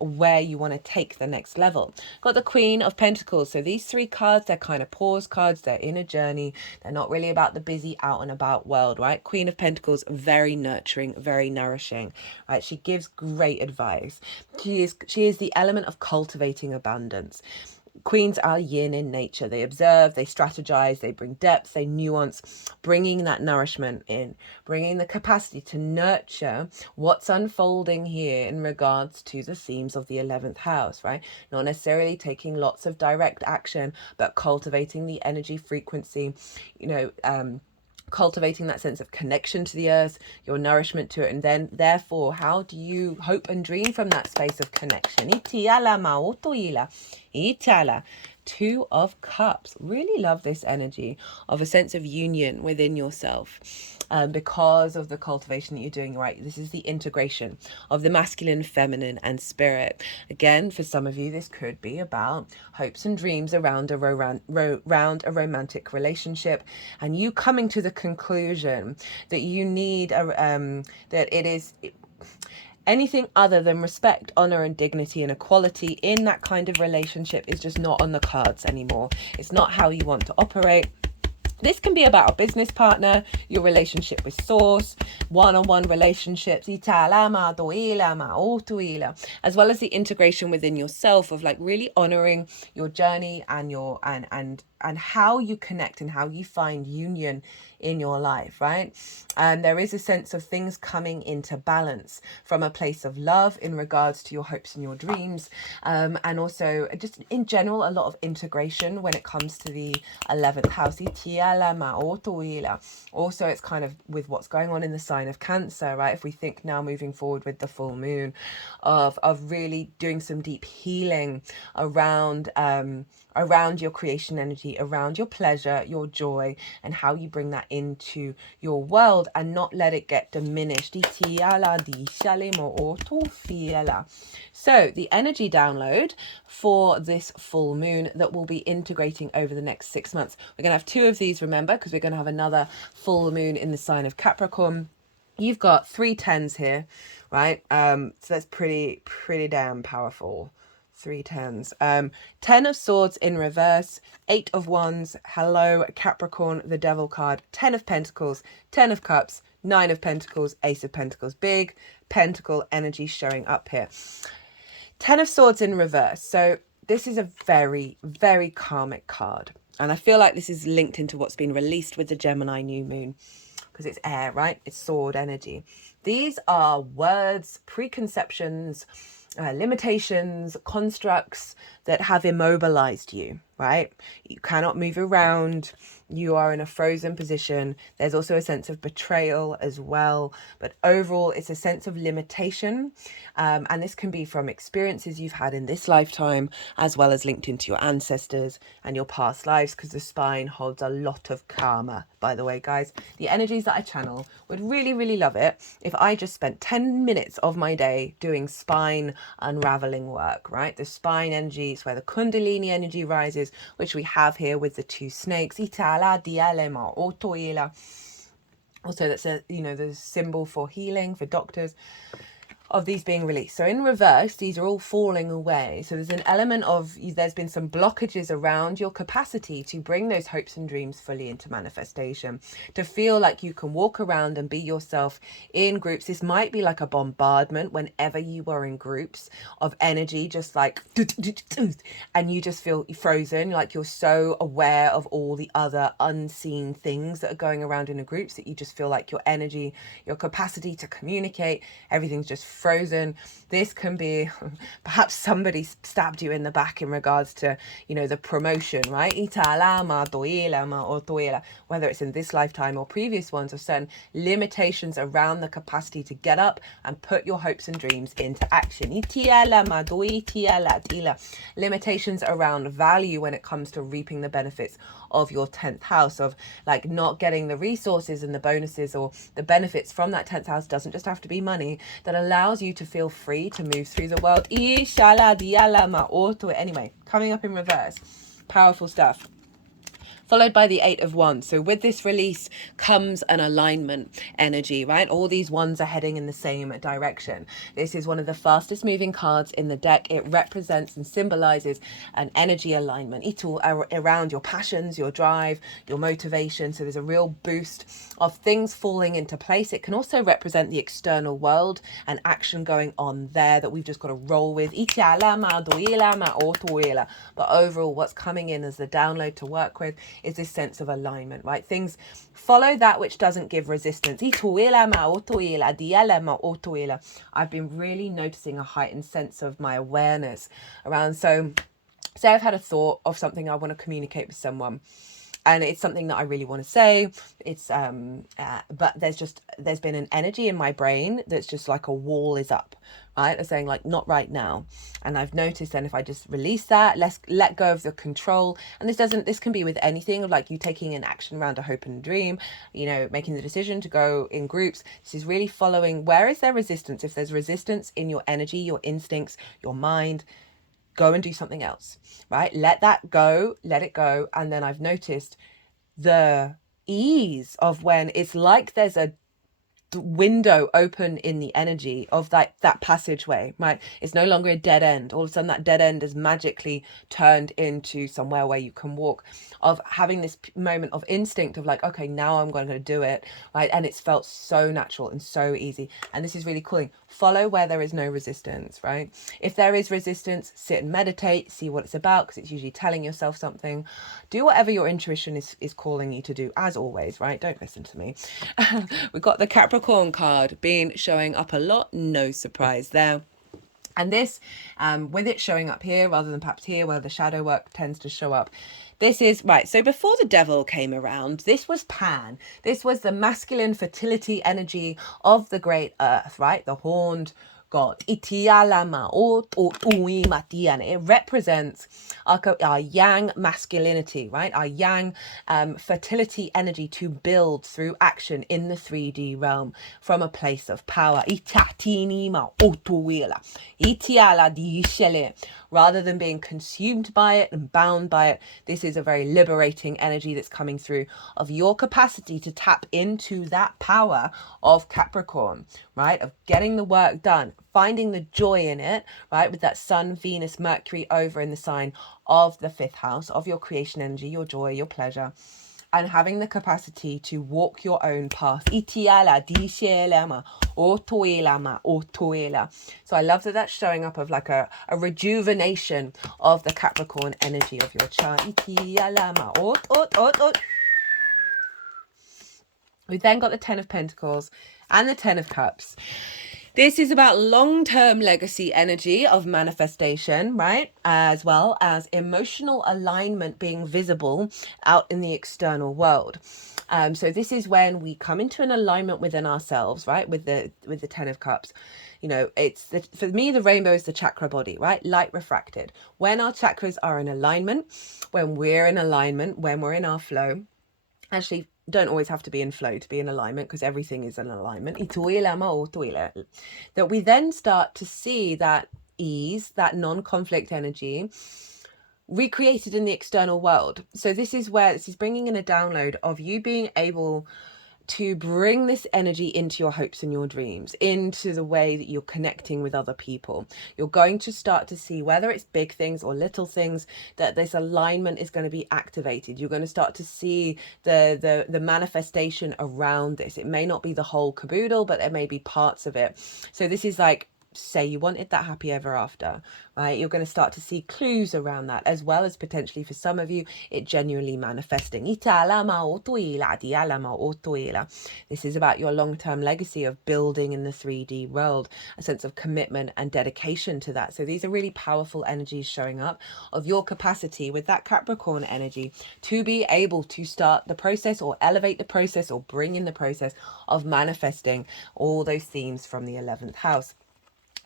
where you want to take the next level. Got the Queen of Pentacles. So these three cards, they're kind of pause cards. They're in a journey. They're not really about the busy out and about world, right? Queen of Pentacles, very nurturing, very nourishing, right? She gives great advice. She is the element of cultivating abundance. Queens are yin in nature. They observe, they strategize, they bring depth, they nuance, bringing that nourishment in, bringing the capacity to nurture what's unfolding here in regards to the themes of the 11th house, right? Not necessarily taking lots of direct action, but cultivating the energy frequency, cultivating that sense of connection to the earth, your nourishment to it, and then therefore how do you hope and dream from that space of connection? Two of Cups. Really love this energy of a sense of union within yourself, because of the cultivation that you're doing, right? This is the integration of the masculine, feminine, and spirit. Again, for some of you, this could be about hopes and dreams around a romantic relationship, and you coming to the conclusion that you need anything other than respect, honor, and dignity and equality in that kind of relationship is just not on the cards anymore. It's not how you want to operate. This can be about a business partner, your relationship with source, one-on-one relationships, as well as the integration within yourself of like really honoring your journey and your and how you connect and how you find union in your life, right? And there is a sense of things coming into balance from a place of love in regards to your hopes and your dreams, and also just in general a lot of integration when it comes to the 11th house. Also, it's kind of with what's going on in the sign of Cancer, right? If we think now moving forward with the full moon of really doing some deep healing around your creation energy, around your pleasure, your joy, and how you bring that into your world and not let it get diminished. So the energy download for this full moon that we'll be integrating over the next 6 months. We're going to have 2 of these, remember, because we're going to have another full moon in the sign of Capricorn. You've got 3 10s here, right? So that's pretty damn powerful. 3 10s. 10 of Swords in reverse, 8 of Wands, hello Capricorn, the Devil card, 10 of Pentacles, 10 of Cups, 9 of Pentacles, Ace of Pentacles. Big Pentacle energy showing up here. 10 of Swords in reverse. So this is a very, very karmic card. And I feel like this is linked into what's been released with the Gemini new moon, because it's air, right? It's sword energy. These are words, preconceptions, limitations, constructs that have immobilized you, right? You cannot move around. You are in a frozen position. There's also a sense of betrayal as well. But overall, it's a sense of limitation. And this can be from experiences you've had in this lifetime, as well as linked into your ancestors and your past lives, because the spine holds a lot of karma, by the way, guys. The energies that I channel would really, really love it if I just spent 10 minutes of my day doing spine unraveling work, right? The spine energy is where the Kundalini energy rises, which we have here with the two snakes. Itala dialema otoila. Also, that's a, you know, the symbol for healing, for doctors, of these being released. So in reverse, these are all falling away. So there's an element of, there's been some blockages around your capacity to bring those hopes and dreams fully into manifestation, to feel like you can walk around and be yourself in groups. This might be like a bombardment whenever you are in groups of energy, just like, and you just feel frozen, like you're so aware of all the other unseen things that are going around in the groups that you just feel like your energy, your capacity to communicate, everything's just frozen. This can be perhaps somebody stabbed you in the back in regards to, you know, the promotion, right? Whether it's in this lifetime or previous ones, of certain limitations around the capacity to get up and put your hopes and dreams into action. Limitations around value when it comes to reaping the benefits of your 10th house, of like not getting the resources and the bonuses or the benefits from that 10th house. Doesn't just have to be money, that allows you to feel free to move through the world. Anyway, coming up in reverse, powerful stuff. Followed by the 8 of Wands. So with this release comes an alignment energy, right? All these wands are heading in the same direction. This is one of the fastest moving cards in the deck. It represents and symbolizes an energy alignment. It's all around your passions, your drive, your motivation. So there's a real boost of things falling into place. It can also represent the external world and action going on there that we've just got to roll with. But overall, what's coming in as the download to work with is this sense of alignment, right? Things follow that which doesn't give resistance. I've been really noticing a heightened sense of my awareness around. So say I've had a thought of something I want to communicate with someone, and it's something that I really want to say. It's but there's been an energy in my brain that's just like a wall is up, right? It's saying like, not right now. And I've noticed then if I just release that, let go of the control. And this can be with anything, of like you taking an action around a hope and dream, you know, making the decision to go in groups. This is really following, where is there resistance? If there's resistance in your energy, your instincts, your mind, go and do something else, right? Let that go, let it go. And then I've noticed the ease of when it's like there's a window open in the energy of that passageway, right? It's no longer a dead end. All of a sudden that dead end is magically turned into somewhere where you can walk, of having this moment of instinct of like, okay, now I'm going to do it, right? And it's felt so natural and so easy. And this is really cool. Follow where there is no resistance, right? If there is resistance, sit and meditate, see what it's about, because it's usually telling yourself something. Do whatever your intuition is calling you to do, as always, right? Don't listen to me. We've got the Capricorn card showing up a lot. No surprise there. And this, with it showing up here rather than perhaps here where the shadow work tends to show up, this is, right, so before the devil came around, this was Pan. This was the masculine fertility energy of the great earth, right? The horned god. It represents our yang masculinity, right? Our yang fertility energy to build through action in the 3D realm from a place of power. Rather than being consumed by it and bound by it, this is a very liberating energy that's coming through, of your capacity to tap into that power of Capricorn, right? Of getting the work done, finding the joy in it, right? With that Sun, Venus, Mercury over in the sign of the 5th house of your creation energy, your joy, your pleasure, and having the capacity to walk your own path. So I love that that's showing up of like a rejuvenation of the Capricorn energy of your chart. We've then got the 10 of Pentacles and the 10 of Cups. This is about long-term legacy energy of manifestation, right? As well as emotional alignment being visible out in the external world. So this is when we come into an alignment within ourselves, right? With the Ten of Cups. You know, for me, the rainbow is the chakra body, right? Light refracted. When our chakras are in alignment, when we're in alignment, when we're in our flow, actually don't always have to be in flow to be in alignment, because everything is in alignment, that we then start to see that ease, that non-conflict energy recreated in the external world. So this is bringing in a download of you being able to bring this energy into your hopes and your dreams, into the way that you're connecting with other people. You're going to start to see, whether it's big things or little things, that this alignment is going to be activated. You're going to start to see the manifestation around this. It may not be the whole caboodle, but there may be parts of it. So this is like, say you wanted that happy ever after, right? You're going to start to see clues around that, as well as potentially for some of you it genuinely manifesting. This is about your long-term legacy of building in the 3D world, a sense of commitment and dedication to that. So these are really powerful energies showing up of your capacity with that Capricorn energy to be able to start the process, or elevate the process, or bring in the process of manifesting all those themes from the 11th house.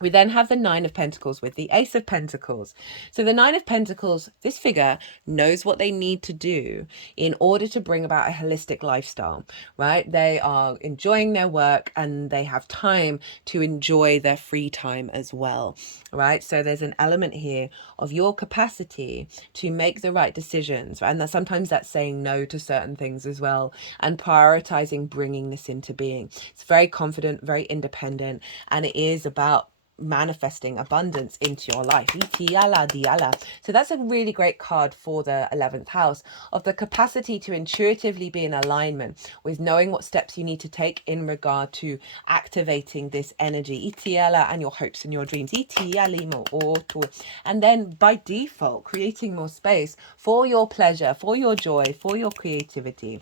We then have the Nine of Pentacles with the Ace of Pentacles. So the Nine of Pentacles, this figure knows what they need to do in order to bring about a holistic lifestyle, right? They are enjoying their work and they have time to enjoy their free time as well, right? So there's an element here of your capacity to make the right decisions. And that sometimes that's saying no to certain things as well, and prioritizing bringing this into being. It's very confident, very independent, and it is about manifesting abundance into your life. So that's a really great card for the 11th house, of the capacity to intuitively be in alignment with knowing what steps you need to take in regard to activating this energy and your hopes and your dreams, and then by default creating more space for your pleasure, for your joy, for your creativity.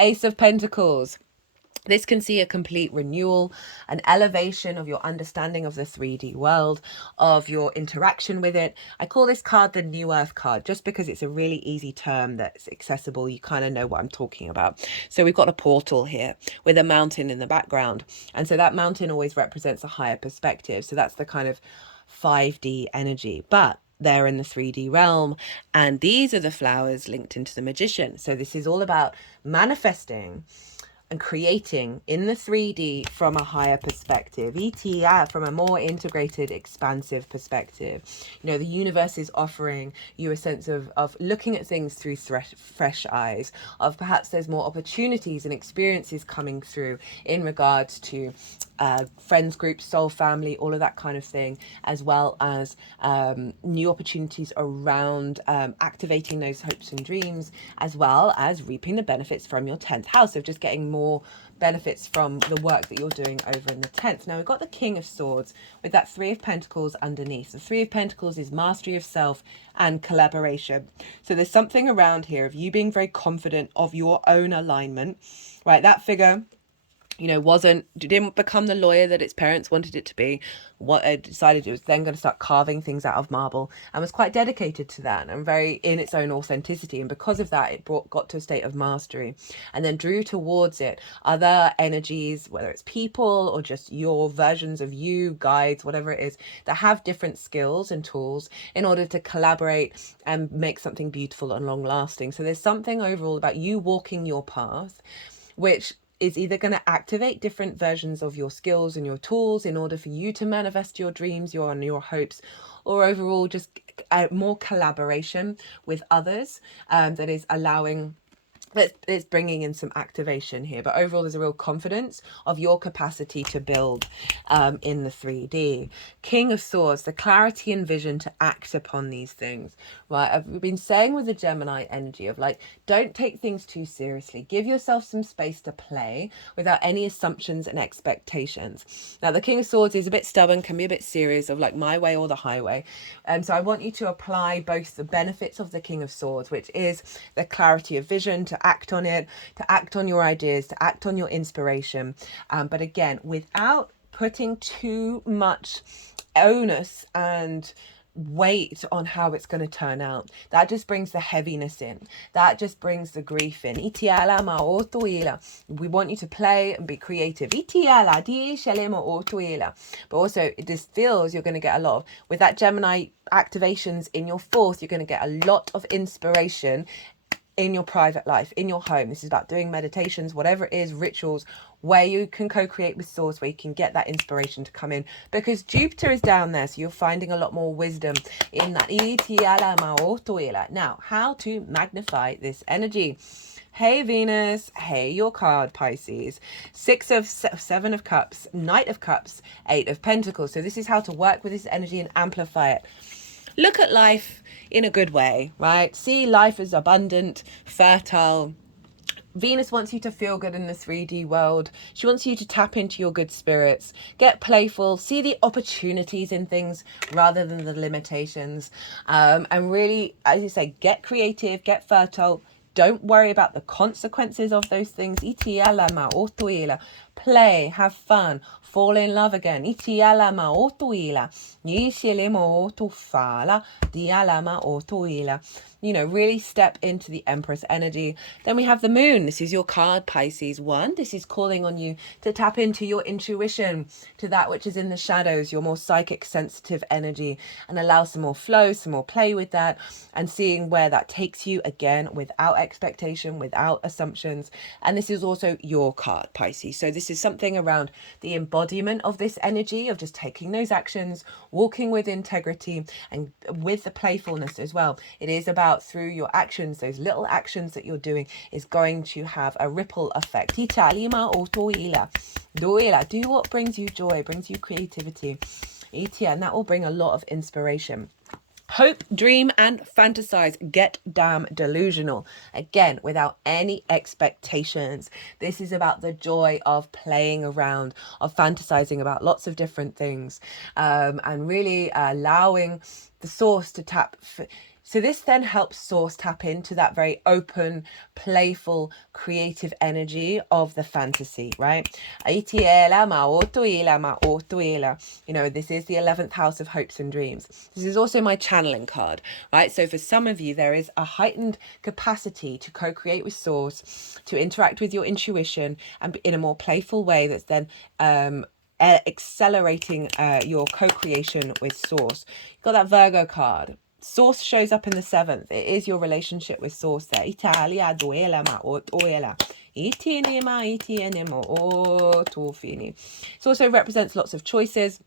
Ace of Pentacles. This can see a complete renewal, an elevation of your understanding of the 3D world, of your interaction with it. I call this card the New Earth card, just because it's a really easy term that's accessible. You kind of know what I'm talking about. So we've got a portal here with a mountain in the background. And so that mountain always represents a higher perspective. So that's the kind of 5D energy. But they're in the 3D realm, and these are the flowers linked into the Magician. So this is all about manifesting and creating in the 3D from a higher perspective, from a more integrated, expansive perspective. You know, the universe is offering you a sense of looking at things through fresh eyes, of perhaps there's more opportunities and experiences coming through in regards to friends groups, soul family, all of that kind of thing, as well as new opportunities around activating those hopes and dreams, as well as reaping the benefits from your 10th house of just getting more benefits from the work that you're doing over in the 10th. Now we've got the King of Swords with that 3 of Pentacles underneath. The 3 of Pentacles is mastery of self and collaboration. So there's something around here of you being very confident of your own alignment, right? That figure, you know, didn't become the lawyer that its parents wanted it to be. What it decided it was then going to start carving things out of marble, and was quite dedicated to that and very in its own authenticity. And because of that, it got to a state of mastery, and then drew towards it other energies, whether it's people or just your versions of you, guides, whatever it is, that have different skills and tools in order to collaborate and make something beautiful and long lasting. So there's something overall about you walking your path, which is either going to activate different versions of your skills and your tools in order for you to manifest your dreams, your hopes, or overall just more collaboration with others that is allowing, it's bringing in some activation here. But overall, there's a real confidence of your capacity to build in the 3D. King of Swords, the clarity and vision to act upon these things, right? I've been saying with the Gemini energy of like, don't take things too seriously. Give yourself some space to play without any assumptions and expectations. Now, the King of Swords is a bit stubborn, can be a bit serious, of like my way or the highway. And so I want you to apply both the benefits of the King of Swords, which is the clarity of vision, to act on it, to act on your ideas, to act on your inspiration. But again, without putting too much onus and weight on how it's going to turn out. That just brings the heaviness in. That just brings the grief in. We want you to play and be creative. But also it just feels you're going to get a lot of, with that Gemini activations in your fourth, you're going to get a lot of inspiration in your private life, in your home. This is about doing meditations, whatever it is, rituals, where you can co-create with source, where you can get that inspiration to come in, because Jupiter is down there, so you're finding a lot more wisdom in that. Now, how to magnify this energy? Hey Venus, hey your card Pisces, Seven of Cups, Knight of Cups, Eight of Pentacles. So this is how to work with this energy and amplify it. Look at life in a good way, right? See life as abundant, fertile. Venus wants you to feel good in the 3D world. She wants you to tap into your good spirits, get playful, see the opportunities in things rather than the limitations. And really, as you say, get creative, get fertile. Don't worry about the consequences of those things. Play, have fun, fall in love again. You know, really step into the Empress energy. Then we have the moon. This is your card, Pisces 1. This is calling on you to tap into your intuition, to that which is in the shadows, your more psychic, sensitive energy, and allow some more flow, some more play with that, and seeing where that takes you, again, without expectation, without assumptions. And this is also your card, Pisces. So this is something around the embodiment of this energy, of just taking those actions, walking with integrity, and with the playfulness as well. It is about, through your actions, those little actions that you're doing, is going to have a ripple effect. Do what brings you joy, brings you creativity, and that will bring a lot of inspiration. Hope, dream, and fantasize. Get damn delusional. Again, without any expectations. This is about the joy of playing around, of fantasizing about lots of different things, and really allowing the source to tap. So this then helps source tap into that very open, playful, creative energy of the fantasy, right? You know, this is the 11th house of hopes and dreams. This is also my channeling card, right? So for some of you, there is a heightened capacity to co-create with source, to interact with your intuition, and in a more playful way that's then accelerating your co-creation with source. You've got that Virgo card. Source shows up in the 7th. It is your relationship with source there. It also represents lots of choices.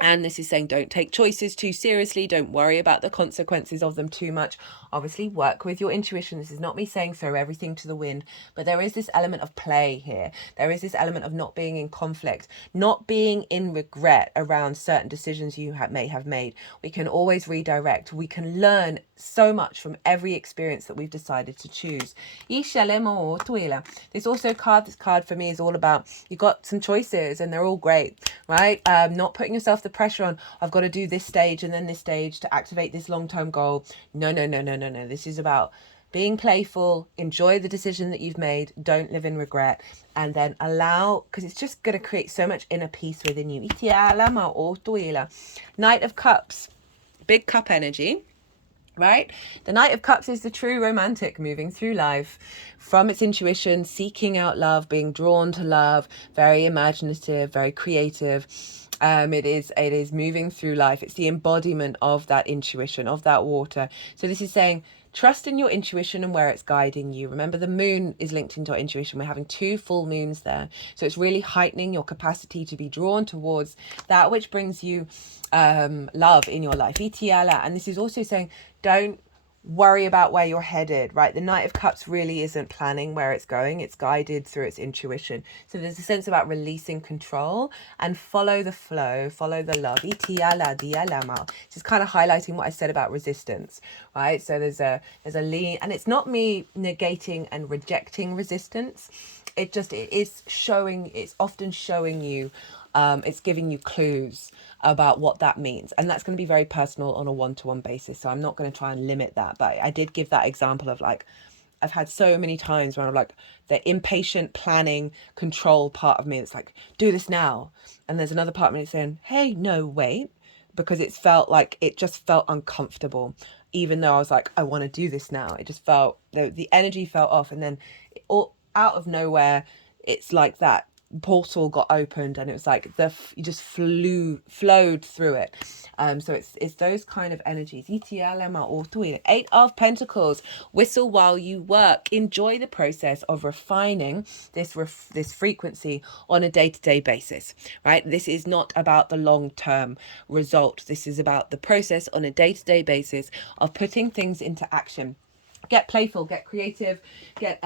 And this is saying don't take choices too seriously. Don't worry about the consequences of them too much. Obviously, work with your intuition. This is not me saying throw everything to the wind. But there is this element of play here. There is this element of not being in conflict, not being in regret around certain decisions you may have made. We can always redirect. We can learn so much from every experience that we've decided to choose. This also this card for me is all about, you've got some choices and they're all great, right? Not putting yourself the pressure on, I've got to do this stage and then this stage to activate this long-term goal. No. This is about being playful, enjoy the decision that you've made, don't live in regret, and then allow, because it's just going to create so much inner peace within you. Knight of Cups, big cup energy. Right? The Knight of Cups is the true romantic, moving through life from its intuition, seeking out love, being drawn to love, very imaginative, very creative. It is moving through life. It's the embodiment of that intuition, of that water. So this is saying, trust in your intuition and where it's guiding you. Remember, the moon is linked into our intuition. We're having 2 full moons there. So it's really heightening your capacity to be drawn towards that which brings you love in your life. And this is also saying, don't worry about where you're headed, right? The Knight of Cups really isn't planning where it's going. It's guided through its intuition. So there's a sense about releasing control and follow the flow, follow the love. This is kind of highlighting what I said about resistance, right? So there's a lean, and it's not me negating and rejecting resistance. It's often showing you, it's giving you clues about what that means, and that's going to be very personal on a one-to-one basis, so I'm not going to try and limit that. But I did give that example of, like, I've had so many times when I'm like the impatient planning control part of me that's like, do this now. And there's another part of me that's saying, hey, no, wait, because it felt like it just felt uncomfortable. Even though I was like, I want to do this now. It just felt, the energy felt off. And then all out of nowhere, it's like that portal got opened and it was like you just flowed through it. So it's those kind of energies. Eight of Pentacles. Whistle while you work. Enjoy the process of refining this frequency on a day-to-day basis, right? This is not about the long-term result. This is about the process on a day-to-day basis of putting things into action. Get playful, get creative, get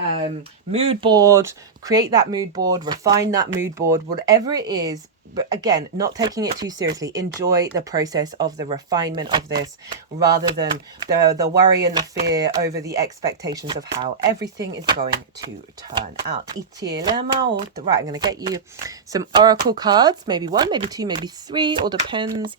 mood board, create that mood board, refine that mood board, whatever it is. But again, not taking it too seriously. Enjoy the process of the refinement of this rather than the worry and the fear over the expectations of how everything is going to turn out. Right, I'm going to get you some oracle cards. Maybe one, maybe two, maybe three. All depends.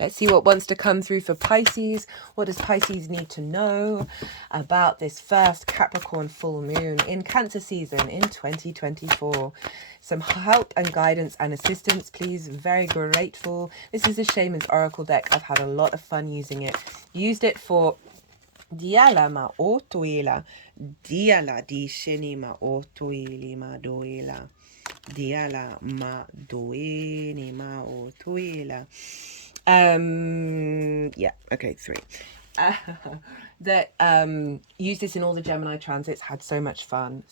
Let's see what wants to come through for Pisces. What does Pisces need to know about this first Capricorn full moon in Cancer season in 2024? Some help and guidance and assistance, please. Very grateful. This is a Shaman's Oracle deck. I've had a lot of fun using it. Used it for Diala ma otuila. Diala di shini ma otuili ma doila. Diala ma doini ma otuila. Yeah, okay, 3. Use this in all the Gemini transits. Had so much fun.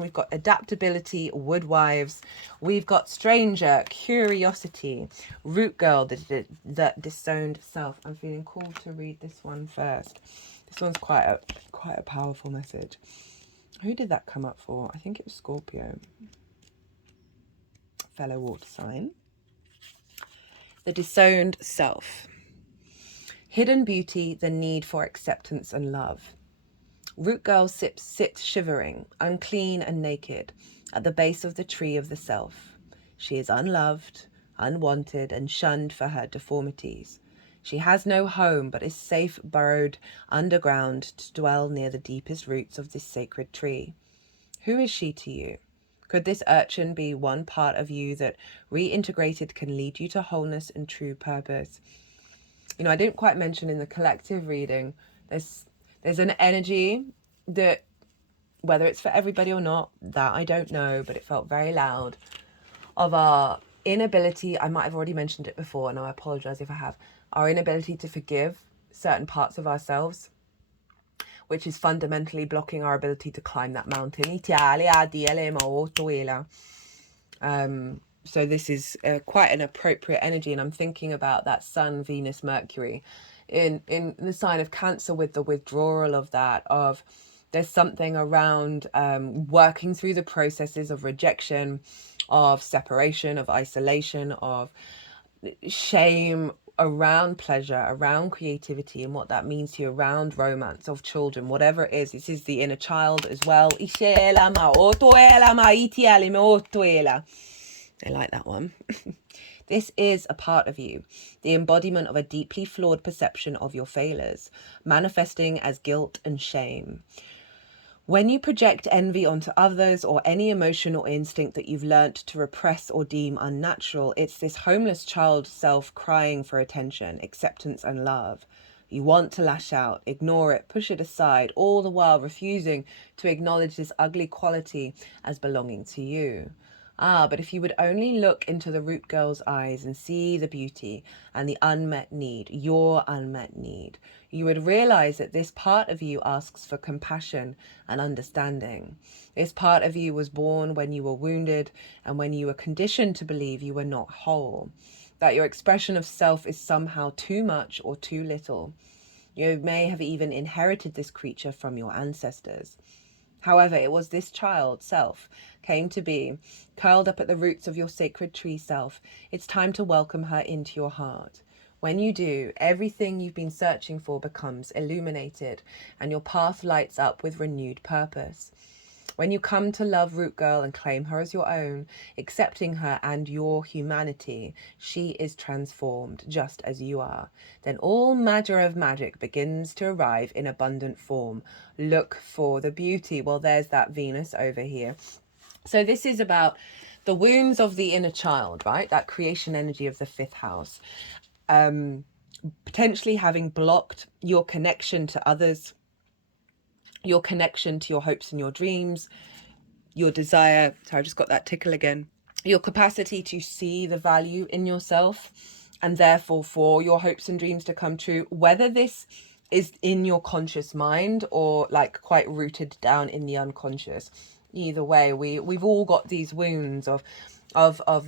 We've got adaptability, woodwives. We've got stranger, curiosity, root girl, the disowned self. I'm feeling called to read this one first. This one's quite a powerful message. Who did that come up for? I think it was Scorpio. Fellow water sign. The disowned self. Hidden beauty, the need for acceptance and love. Root girl sits shivering, unclean and naked, at the base of the tree of the self. She is unloved, unwanted, and shunned for her deformities. She has no home, but is safe burrowed underground to dwell near the deepest roots of this sacred tree. Who is she to you? Could this urchin be one part of you that reintegrated can lead you to wholeness and true purpose? You know, I didn't quite mention in the collective reading, there's an energy that, whether it's for everybody or not, that I don't know, but it felt very loud, of our inability, I might have already mentioned it before, and I apologize if I have, our inability to forgive certain parts of ourselves, which is fundamentally blocking our ability to climb that mountain. So this is quite an appropriate energy, and I'm thinking about that Sun, Venus, Mercury in the sign of Cancer, with the withdrawal of that, of there's something around working through the processes of rejection, of separation, of isolation, of shame, around pleasure, around creativity and what that means to you, around romance, of children, whatever it is. This is the inner child as well. I like that one. This is a part of you, the embodiment of a deeply flawed perception of your failures, manifesting as guilt and shame. When you project envy onto others, or any emotion or instinct that you've learnt to repress or deem unnatural, it's this homeless child self crying for attention, acceptance and love. You want to lash out, ignore it, push it aside, all the while refusing to acknowledge this ugly quality as belonging to you. But if you would only look into the root girl's eyes and see the beauty and the unmet need, your unmet need, you would realize that this part of you asks for compassion and understanding. This part of you was born when you were wounded and when you were conditioned to believe you were not whole, that your expression of self is somehow too much or too little. You may have even inherited this creature from your ancestors. However, it was this child self came to be, curled up at the roots of your sacred tree self. It's time to welcome her into your heart. When you do, everything you've been searching for becomes illuminated and your path lights up with renewed purpose. When you come to love Root Girl and claim her as your own, accepting her and your humanity, she is transformed just as you are. Then all manner of magic begins to arrive in abundant form. Look for the beauty. Well, there's that Venus over here. So this is about the wounds of the inner child, right? That creation energy of the 5th house. Potentially having blocked your connection to others, your connection to your hopes and your dreams, your desire. Sorry, I just got that tickle again. Your capacity to see the value in yourself, and therefore for your hopes and dreams to come true, whether this is in your conscious mind or like quite rooted down in the unconscious. Either way, we've all got these wounds of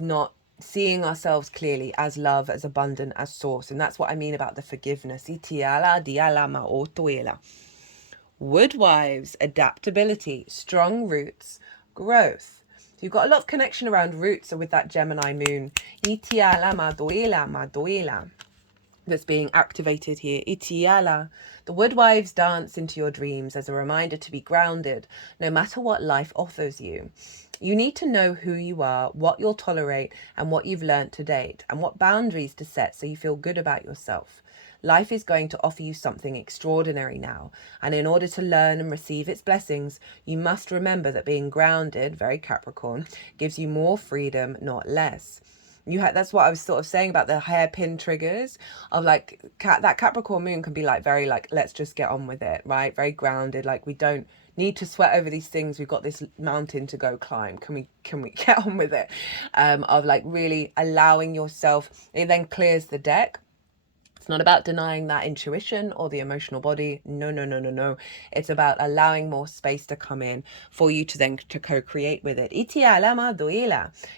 not seeing ourselves clearly as love, as abundant, as source. And that's what I mean about the forgiveness. Woodwives, adaptability, strong roots, growth. So you've got a lot of connection around roots with that Gemini moon. That's being activated here. Itiala. The woodwives dance into your dreams as a reminder to be grounded, no matter what life offers you. You need to know who you are, what you'll tolerate, and what you've learned to date, and what boundaries to set so you feel good about yourself. Life is going to offer you something extraordinary now, and in order to learn and receive its blessings, you must remember that being grounded, very Capricorn, gives you more freedom, not less. That's what I was sort of saying about the hairpin triggers of like that Capricorn moon can be like very like, let's just get on with it, right? Very grounded. Like we don't need to sweat over these things. We've got this mountain to go climb. Can we get on with it? Of like really allowing yourself. It then clears the deck. It's not about denying that intuition or the emotional body. No. It's about allowing more space to come in for you to then to co-create with it. You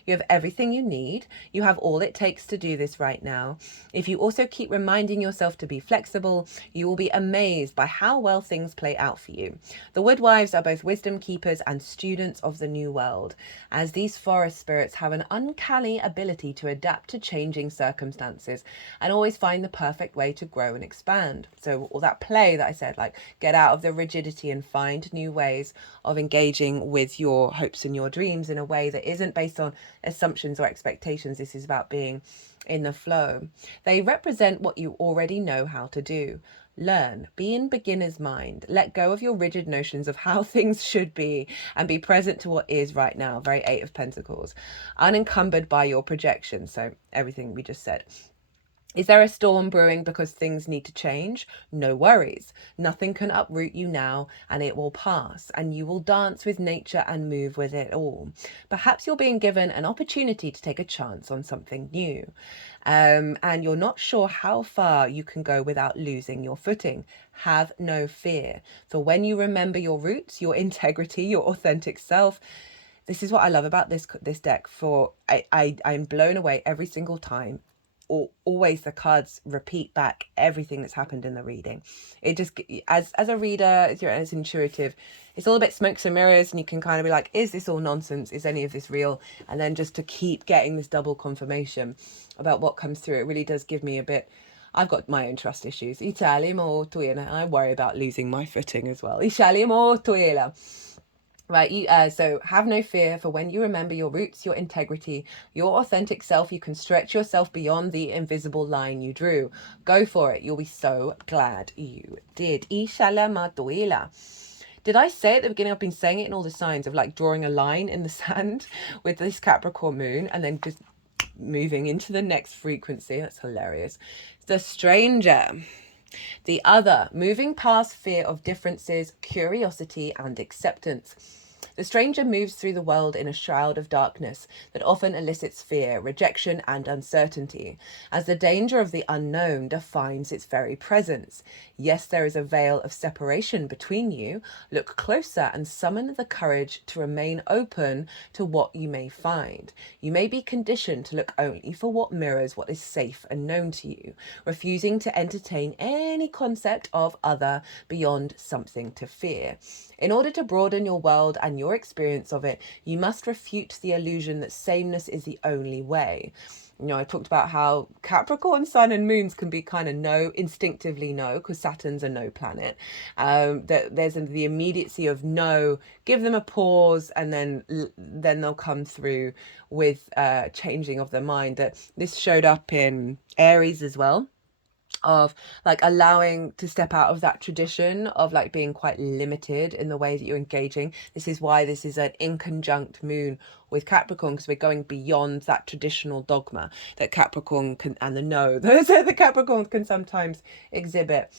have everything you need. You have all it takes to do this right now. If you also keep reminding yourself to be flexible, you will be amazed by how well things play out for you. The woodwives are both wisdom keepers and students of the new world, as these forest spirits have an uncanny ability to adapt to changing circumstances and always find the perfect way to grow and expand. So all that play that I said, like get out of the rigidity and find new ways of engaging with your hopes and your dreams in a way that isn't based on assumptions or expectations. This is about being in the flow. They represent what you already know how to do. Learn, be in beginner's mind, let go of your rigid notions of how things should be and be present to what is right now. Very 8 of Pentacles. Unencumbered by your projections. So everything we just said. Is there a storm brewing because things need to change? No worries. Nothing can uproot you now, and it will pass, and you will dance with nature and move with it all. Perhaps you're being given an opportunity to take a chance on something new, and you're not sure how far you can go without losing your footing. Have no fear. For when you remember your roots, your integrity, your authentic self, this is what I love about this deck. I'm blown away every single time. Always the cards repeat back everything that's happened in the reading. It just, as a reader, as intuitive, it's all a bit smokes and mirrors, and you can kind of be like, is this all nonsense? Is any of this real? And then just to keep getting this double confirmation about what comes through, it really does give me a bit. I've got my own trust issues. I worry about losing my footing as well. Right, so have no fear, for when you remember your roots, your integrity, your authentic self, you can stretch yourself beyond the invisible line you drew. Go for it. You'll be so glad you did. Did I say at the beginning, I've been saying it in all the signs of like drawing a line in the sand with this Capricorn moon and then just moving into the next frequency. That's hilarious. The stranger. The other, moving past fear of differences, curiosity, and acceptance. The stranger moves through the world in a shroud of darkness that often elicits fear, rejection, and uncertainty, as the danger of the unknown defines its very presence. Yes, there is a veil of separation between you. Look closer and summon the courage to remain open to what you may find. You may be conditioned to look only for what mirrors what is safe and known to you, refusing to entertain any concept of other beyond something to fear. In order to broaden your world and your experience of it, you must refute the illusion that sameness is the only way. You know, I talked about how Capricorn Sun and Moons can be kind of no, instinctively no, because Saturn's a no planet. That there's the immediacy of no. Give them a pause, and then they'll come through with changing of their mind. That this showed up in Aries as well, of like allowing to step out of that tradition of like being quite limited in the way that you're engaging. This is why this is an inconjunct moon with Capricorn, because we're going beyond that traditional dogma that Capricorn can, and the no that Capricorn can sometimes exhibit.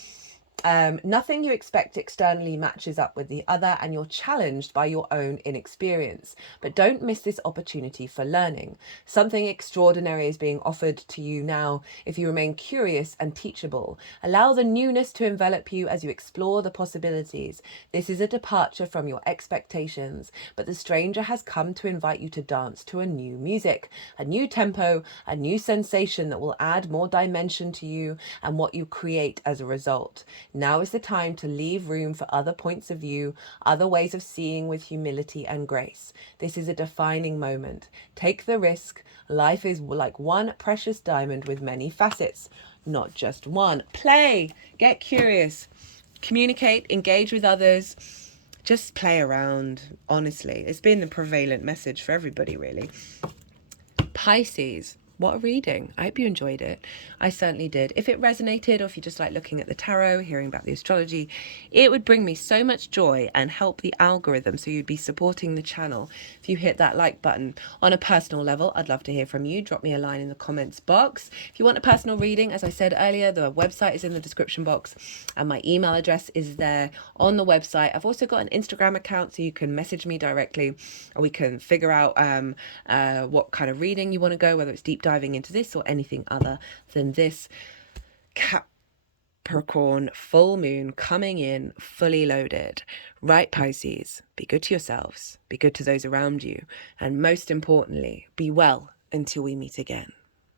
Nothing you expect externally matches up with the other, and you're challenged by your own inexperience. But don't miss this opportunity for learning. Something extraordinary is being offered to you now if you remain curious and teachable. Allow the newness to envelop you as you explore the possibilities. This is a departure from your expectations, but the stranger has come to invite you to dance to a new music, a new tempo, a new sensation that will add more dimension to you and what you create as a result. Now is the time to leave room for other points of view, other ways of seeing with humility and grace. This is a defining moment. Take the risk. Life is like one precious diamond with many facets, not just one. Play, get curious, communicate, engage with others. Just play around, honestly. It's been the prevalent message for everybody, really. Pisces. What a reading. I hope you enjoyed it. I certainly did. If it resonated, or if you just like looking at the tarot, hearing about the astrology, it would bring me so much joy and help the algorithm, so you'd be supporting the channel if you hit that like button. On a personal level, I'd love to hear from you. Drop me a line in the comments box. If you want a personal reading, as I said earlier, the website is in the description box and my email address is there on the website. I've also got an Instagram account, so you can message me directly and we can figure out what kind of reading you want to go, whether it's deep diving into this or anything other than this. Capricorn full moon coming in fully loaded. Right, Pisces, be good to yourselves, be good to those around you, and most importantly, be well until we meet again.